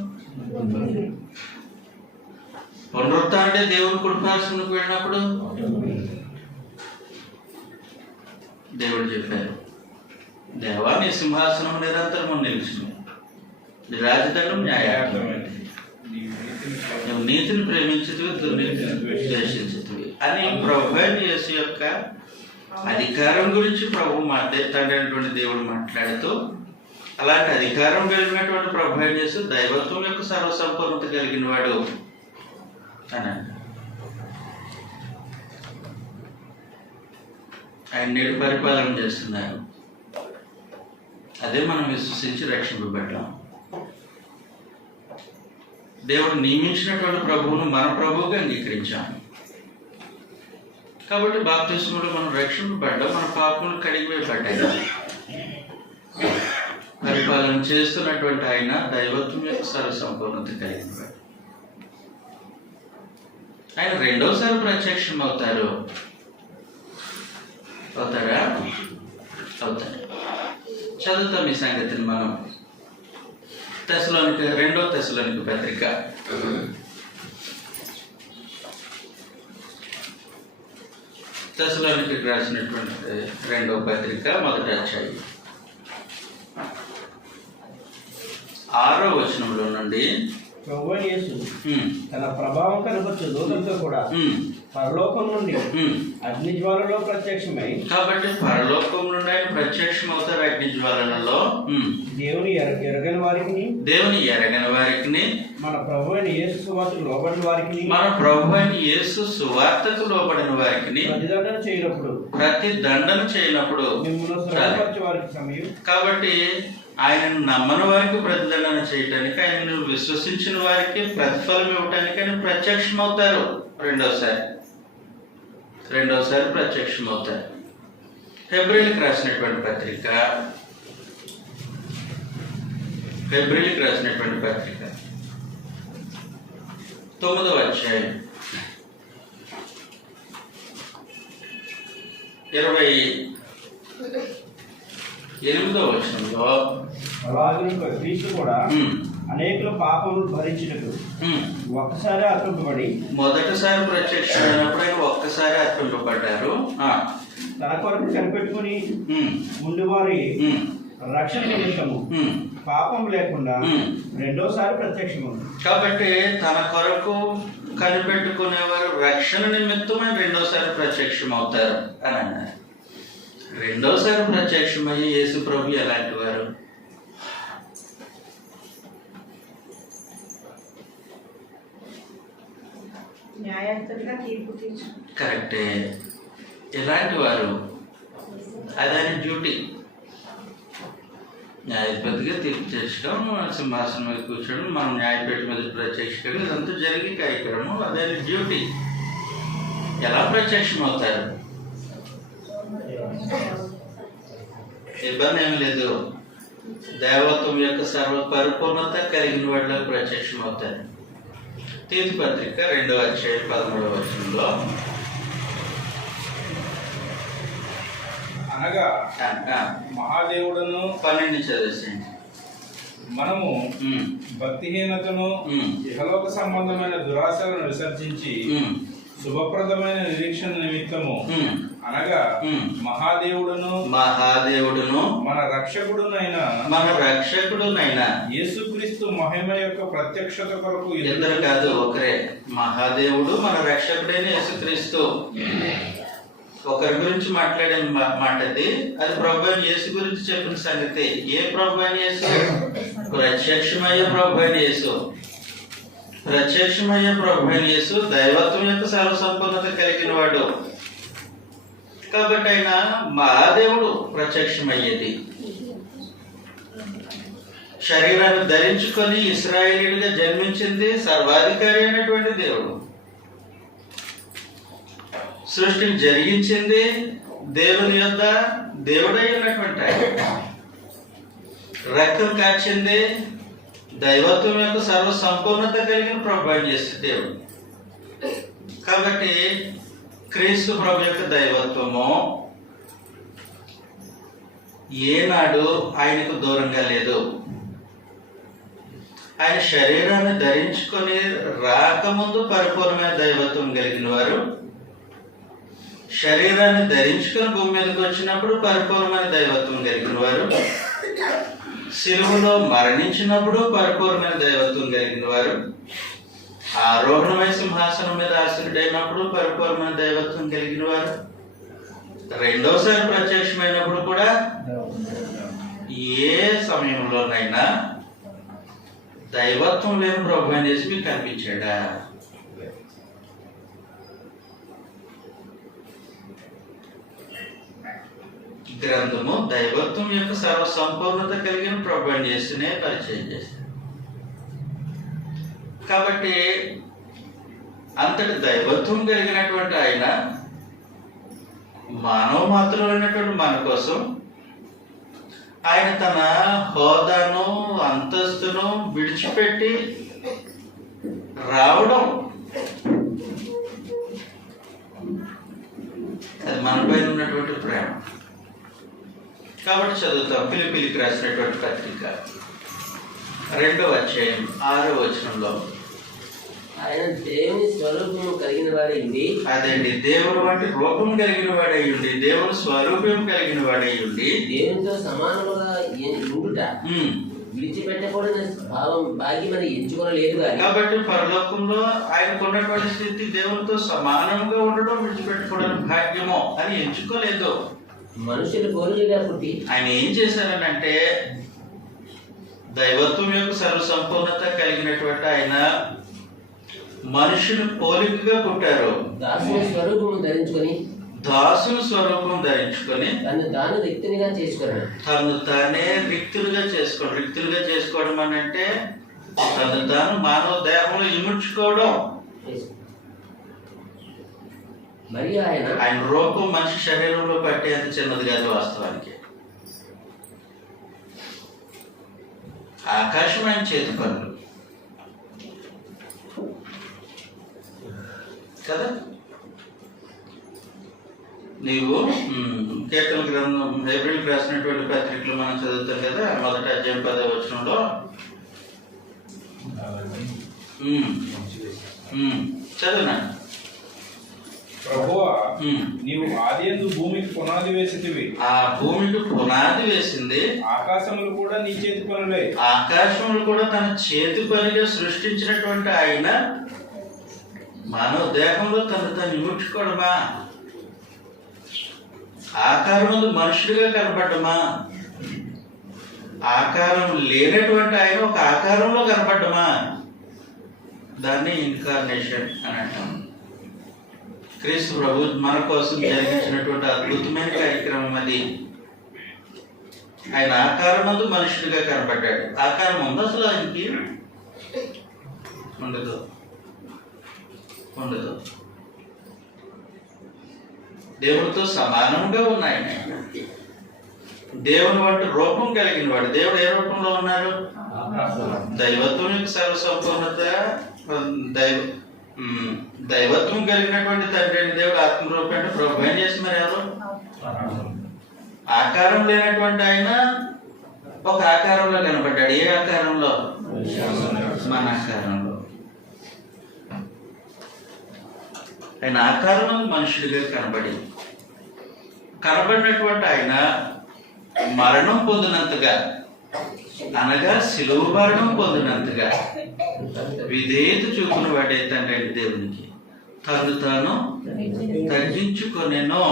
పునరుత్థానుడే దేవుని కుడిపార్శ్వమునకు వెళ్ళినప్పుడు దేవుడు చెప్పారు, దేవా నీ సింహాసనం నిరంతరము నిలిచును, నీ రాజదండం న్యాయార్థమైనది, నువ్వు నీతిని ప్రేమించుతూ దుర్నీతిని ద్వేషించుతూ అని ప్రభు యేసు యొక్క అధికారం గురించి ప్రభు తండ్రి అయినటువంటి దేవుడు మాట్లాడుతూ, అలాంటి అధికారం కలిగినటువంటి ప్రభు యేసు దైవత్వం యొక్క సర్వసంపూర్ణత కలిగిన వాడు అని ఆయన నేడు పరిపాలన చేస్తున్నారు. అదే మనం విశ్వసించి రక్షింపబడ్డాం. దేవుడు నియమించినటువంటి ప్రభువును మన ప్రభువుగా అంగీకరించాం. కాబట్టి బాప్తిస్మలో మనం రక్షింపబడ్డాం, మన పాపములు కడిగివేయబడ్డాయి. పరిపాలన చేస్తున్నటువంటి ఆయన దైవత్వం యొక్క సర్వసంపూర్ణత కలిగినవాడు. ఆయన రెండోసారి ప్రత్యక్షం అవుతారా? అవుతారు. చదువుతాం ఈ సంగతిని మనం. రెండో తెస్సలోనిక పత్రిక తెస్సలోనికకు రాసినటువంటి రెండో పత్రిక మొదటి అధ్యాయం 6వ వచనంలో నుండి ప్రభువైన యేసు తన ప్రభావం కనపరచు దూతలతో కూడా పరలోకం నుండి అగ్నిజ్వాలలో ప్రత్యక్షమై, కాబట్టి పరలోకం నుండి ఆయన ప్రత్యక్షం అవుతారు అగ్నిజ్వాలలో. దేవుని ఎరగని వారికి, మన ప్రభువైన యేసు సువార్తకు లోబడిన వారికి ప్రతిదండన చేయనప్పుడు కాబట్టి ఆయనను నమ్మని వారికి ప్రతిదండన చేయటానికి, ఆయనను విశ్వసించిన వారికి ప్రతిఫలం ఇవ్వటానికి ఆయన ప్రత్యక్షం అవుతారు. రెండోసారి ప్రత్యక్షం అవుతారు. ఫిబ్రవరికి రాసినటువంటి పత్రిక 9వ అధ్యాయం 28వ వచనంలో క్రీస్తు కూడా అనేకుల పాపములు భరించినట్టు ఒక్కసారి అర్పింపబడి, మొదటిసారి ప్రత్యక్షమైనప్పుడు ఆయన ఒక్కసారి అర్పింపబడ్డారు. తన కొరకు కనిపెట్టుకుని ముందు వారి రక్షణ నిమిత్తము పాపం లేకుండా రెండోసారి ప్రత్యక్షమవుతుంది. కాబట్టి తన కొరకు కనిపెట్టుకునేవారు రక్షణ నిమిత్తమే రెండోసారి ప్రత్యక్షం అవుతారు అని అన్నారు. రెండోసారి ప్రత్యక్షమయ్యే యేసు ప్రభు ఎలాంటి వారు? కరెక్టే. ఎలాంటి వారు? అది ఆయన డ్యూటీ. న్యాయపతిగా తీర్పు చేర్చడం, సింహాసనం మీద కూర్చోడం, మనం న్యాయపేట మీద ప్రత్యక్షం, ఇదంతా జరిగే కార్యక్రమం. అదే డ్యూటీ. ఎలా ప్రత్యక్షం అవుతారు? ఇబ్బంది ఏమి లేదు. దేవత్వం యొక్క సర్వ పరిపూర్ణత కలిగిన వాళ్ళ ప్రత్యక్షం అవుతారు. తీతు పత్రిక 2వ అధ్యాయం 13వ వచనంలో అనగా మహాదేవుడును 12 చదివేసేయండి. మనము భక్తిహీనతను ఇహలోక సంబంధమైన దురాశలను విసర్జించి శుభప్రదమైన నిరీక్షణ నిమిత్తము అనగా మహాదేవుడును మన రక్షకుడునైన యేసుక్రీస్తు మహిమ యొక్క ప్రత్యక్షత కొరకు ఇద్దరు కాదు, ఒకరే. మహాదేవుడు మన రక్షకుడైన యేసుక్రీస్తు. ఒకరి గురించి మాట్లాడే మాట అది ప్రభువైన యేసు గురించి చెప్పిన సంగతి. ఏ ప్రభువైన యేసు? ప్రత్యక్షమయ్యే ప్రభువైన యేసు. ప్రత్యక్షమయ్యే ప్రభువైన యేసు దైవత్వం యొక్క సర్వసంపూర్ణత కలిగిన వాడు. కాబట్టి ఆయన మహాదేవుడు ప్రత్యక్షమయ్యేది. శరీరాన్ని ధరించుకొని ఇశ్రాయేలీయుడిగా జన్మించింది సర్వాధికారి అయినటువంటి దేవుడు. సృష్టిని జరిగించింది దేవుని యొద్ద దేవుడై ఉన్నటువంటి ఆయన. రక్తం కాచింది దైవత్వం యొక్క సర్వ సంపూర్ణత కలిగిన ప్రభు చేసే దేవుడు. కాబట్టి క్రీస్తు ప్రభు యొక్క దైవత్వము ఏనాడు ఆయనకు దూరంగా లేదు. ఆయన శరీరాన్ని ధరించుకొని రాకముందు పరిపూర్ణమైన దైవత్వం కలిగిన వారు, శరీరాన్ని ధరించుకొని భూమి మీదకి వచ్చినప్పుడు పరిపూర్ణమైన దైవత్వం కలిగిన వారు, శిలువలో మరణించినప్పుడు పరిపూర్ణమైన దైవత్వం కలిగిన వారు, ఆరోహణమై సింహాసనం మీద ఆసీనుడైనప్పుడు పరిపూర్ణమైన దైవత్వం కలిగిన వారు, రెండోసారి ప్రత్యక్షమైనప్పుడు కూడా ఏ సమయంలోనైనా దైవత్వం లేని ప్రభు అనేసి మీకు కనిపించాడా? గ్రంథము దైవత్వం యొక్క సర్వ సంపూర్ణత కలిగిన ప్రభు చేస్తూనే పరిచయం చేశారు. కాబట్టి అంతటి దైవత్వం కలిగినటువంటి ఆయన మానవ మాత్రమైనటువంటి మన కోసం ఆయన తన హోదాను అంతస్తును విడిచిపెట్టి రావడం, అది మనపై ఉన్నటువంటి ప్రేమ. కాబట్టి చదువుతాం. ఫిలిప్పీలకు రాసినటువంటి పత్రిక 2వ అధ్యాయం 6వ వచనంలో, ఆయన దేవుని స్వరూపము కలిగిన వాడైంది. అదండి, దేవుడు వంటి రూపం కలిగిన వాడయ్యుండి, దేవుని స్వరూపం కలిగిన వాడయ్యుండి, దేవునితో సమానముగా ఉండుట విడిచిపెట్టకూడని భాగ్యమని ఎంచుకోలేదు. కాబట్టి పరలోకంలో ఆయనకు ఉన్నటువంటి స్థితి దేవునితో సమానంగా ఉండడం విడిచిపెట్టకూడని భాగ్యము అని ఎంచుకోలేదు. మనుషులు పోలికగా పుట్టి ఆయన ఏం చేశారనంటే, దైవత్వం యొక్క సర్వసంపూర్ణత కలిగినటువంటి ఆయన మనుషుని పోలికగా పుట్టారు. దాసుని స్వరూపము ధరించుకొని తను తాను రిక్తునిగా చేసుకున్నాడు. తను తానే రిక్తులుగా చేసుకోవడం అని అంటే తను తాను మానవ దేహంలో ఇముడ్చుకోవడం. మరియు ఆయన రూపం మనిషి శరీరంలో పట్టేంత చిన్నది కాదు. వాస్తవానికి ఆకాశం ఆయన చేతి పనులు కదా. నీవు కీర్తన గ్రంథం ఏప్రిల్కి రాసినటువంటి పత్రికలు మనం చదువుతాం కదా. 1వ అధ్యాయం 10వ వచనంలో చదువునా, ప్రభువా నీవు ఆదియందు భూమికి పునాది వేసితివి. ఆ భూమికి పునాది వేసింది ఆకాశములు కూడా నీ చేతి పనులే. ఆకాశములు కూడా తన చేతి పనిగా సృష్టించినటువంటి ఆయన మానవ దేహంలో తను నిముడ్చుకోవడమా, ఆకారం మనుషుడిగా కనపడ్డమా, ఆకారం లేనటువంటి ఆయన ఒక ఆకారంలో కనపడ్డమా, దాన్ని ఇన్కార్నేషన్ అని అంటాం. క్రీస్తు ప్రభు మన కోసం జరిగించినటువంటి అద్భుతమైన కార్యక్రమం అది. ఆయన ఆకారం ముందు మనుషుడిగా కనబడ్డాడు. ఆకారం ఉంది అసలు ఆయనకి? ఉండదు. దేవుడితో సమానంగా ఉన్నాయి. దేవుని వంటి రూపం కలిగిన వాడు. దేవుడు ఏ రూపంలో ఉన్నారు? దైవత్వం యొక్క సర్వసంపూర్ణత, దైవత్వం కలిగినటువంటి తండ్రి అయిన దేవుడు ఆత్మరూపం అంటే ప్రభు ఏం చేస్తున్నారు? ఎవరు? ఆకారం లేనటువంటి ఆయన ఒక ఆకారంలో కనబడ్డాడు. ఏ ఆకారంలో? మన ఆకారంలో. ఆయన ఆకారం మనుషుడిగా కనబడినటువంటి ఆయన మరణం పొందినంతగా, అనగా శిలువ మరణం పొందినంతగా విధేయత చూపున వాడే తండ్రి దేవునికి తను తాను తగ్గించుకొనేనో.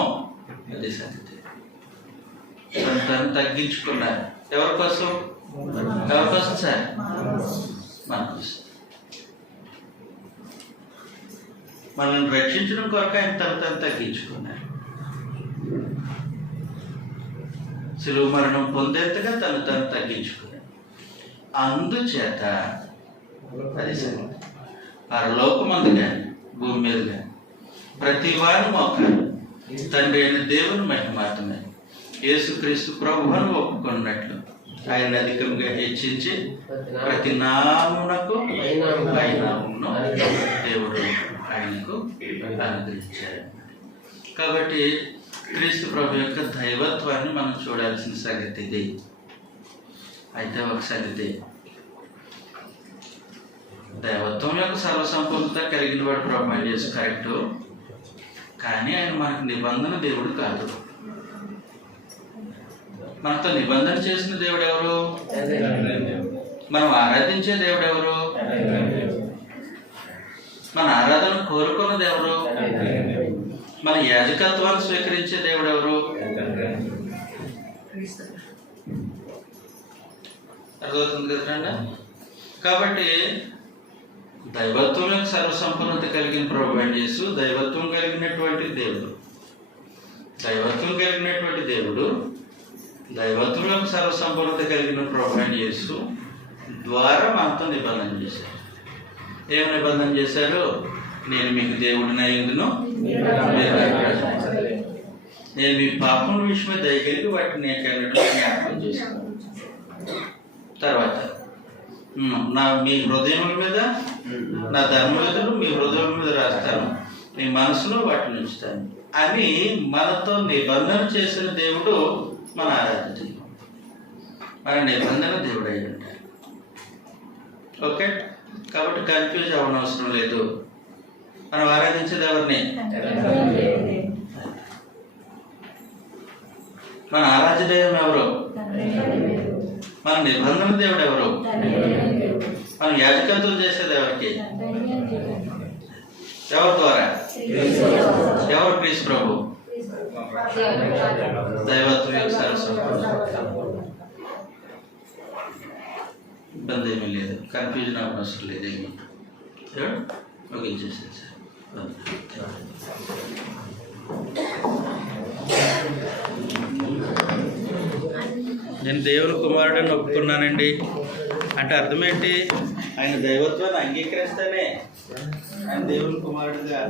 అది సంగతి. తను తాను తగ్గించుకున్నారు. ఎవరి కోసం సార్? మన కోసం. మనల్ని రక్షించడం కొరకు ఆయన తను తగ్గించుకున్నారు. శిలువ మరణం పొందేంతగా తను తగ్గించుకున్నారు. అందుచేత అది పరలోకమందు కానీ భూమి మీద కానీ ప్రతి వారు మోకాలు తండ్రి అయిన దేవుని మహిమాత్మే యేసుక్రీస్తు ప్రభువును ఒప్పుకున్నట్లు ఆయన అధికంగా హెచ్చించి ప్రతి నామునకు పైనామును దేవుడు ఆయనకు అనుగ్రహించారు. కాబట్టి క్రీస్తు ప్రభు యొక్క దైవత్వాన్ని మనం చూడాల్సిన సంగతి ఇది. అయితే ఒక సంగతి, దైవత్వం యొక్క సర్వసంపూర్ణత కలిగిన వాడు ప్రభు యేసు కరెక్టు. కానీ ఆయన మనకు నిబంధన దేవుడు కాదు. మనతో నిబంధన చేసిన దేవుడు ఎవరు? మనం ఆరాధించే దేవుడు ఎవరు? మన ఆరాధన కోరుకున్నది ఎవరు? మన యాజకత్వాన్ని స్వీకరించే దేవుడు ఎవరు? అర్థమవుతుంది కదండి. కాబట్టి దైవత్వం యొక్క సర్వసంపన్నత కలిగిన ప్రభు యేసు దైవత్వం కలిగినటువంటి దేవుడు. దైవత్వం యొక్క సర్వసంపన్నత కలిగిన ప్రభు యేసు ద్వారా మనతో నిబంధన చేశారు. ఏం నిబంధన చేశారు? నేను మీకు దేవుడిని అయ్యిందును, నేను మీ పాపం విషయమే దయగలిగి వాటిని నేను జ్ఞాపకం చేశాను. తర్వాత మీ హృదయముల మీద నా ధర్మవేదులు మీ హృదయం మీద రాస్తాను, మీ మనసులో వాటిని ఉంచుతాను అని మనతో నిబంధన చేసిన దేవుడు మన ఆరాధ్య. మన నిబంధన దేవుడు అయి ఉంటారు. ఓకే, కాబట్టి కన్ఫ్యూజ్ అవ్వనవసరం లేదు. మనం ఆరాధించేది ఎవరిని? మన ఆరాధ్య దైవం ఎవరు? మన నిబంధన దేవుడు ఎవరు? మనం యాజకత్వం చేసేది ఎవరికి? ఎవరి ద్వారా? ఎవరు? క్రీస్తు ప్రభు. దైవత్వం యొక్క ఇబ్బంది ఏమీ లేదు, కన్ఫ్యూజన్ అవసరం లేదు. ఏమి ముగించేసేది సార్. నేను దేవుని కుమారుడని ఒప్పుకున్నానండి అంటే అర్థం ఏంటి? ఆయన దైవత్వాన్ని అంగీకరిస్తేనే ఆయన దేవుని కుమారుడుగా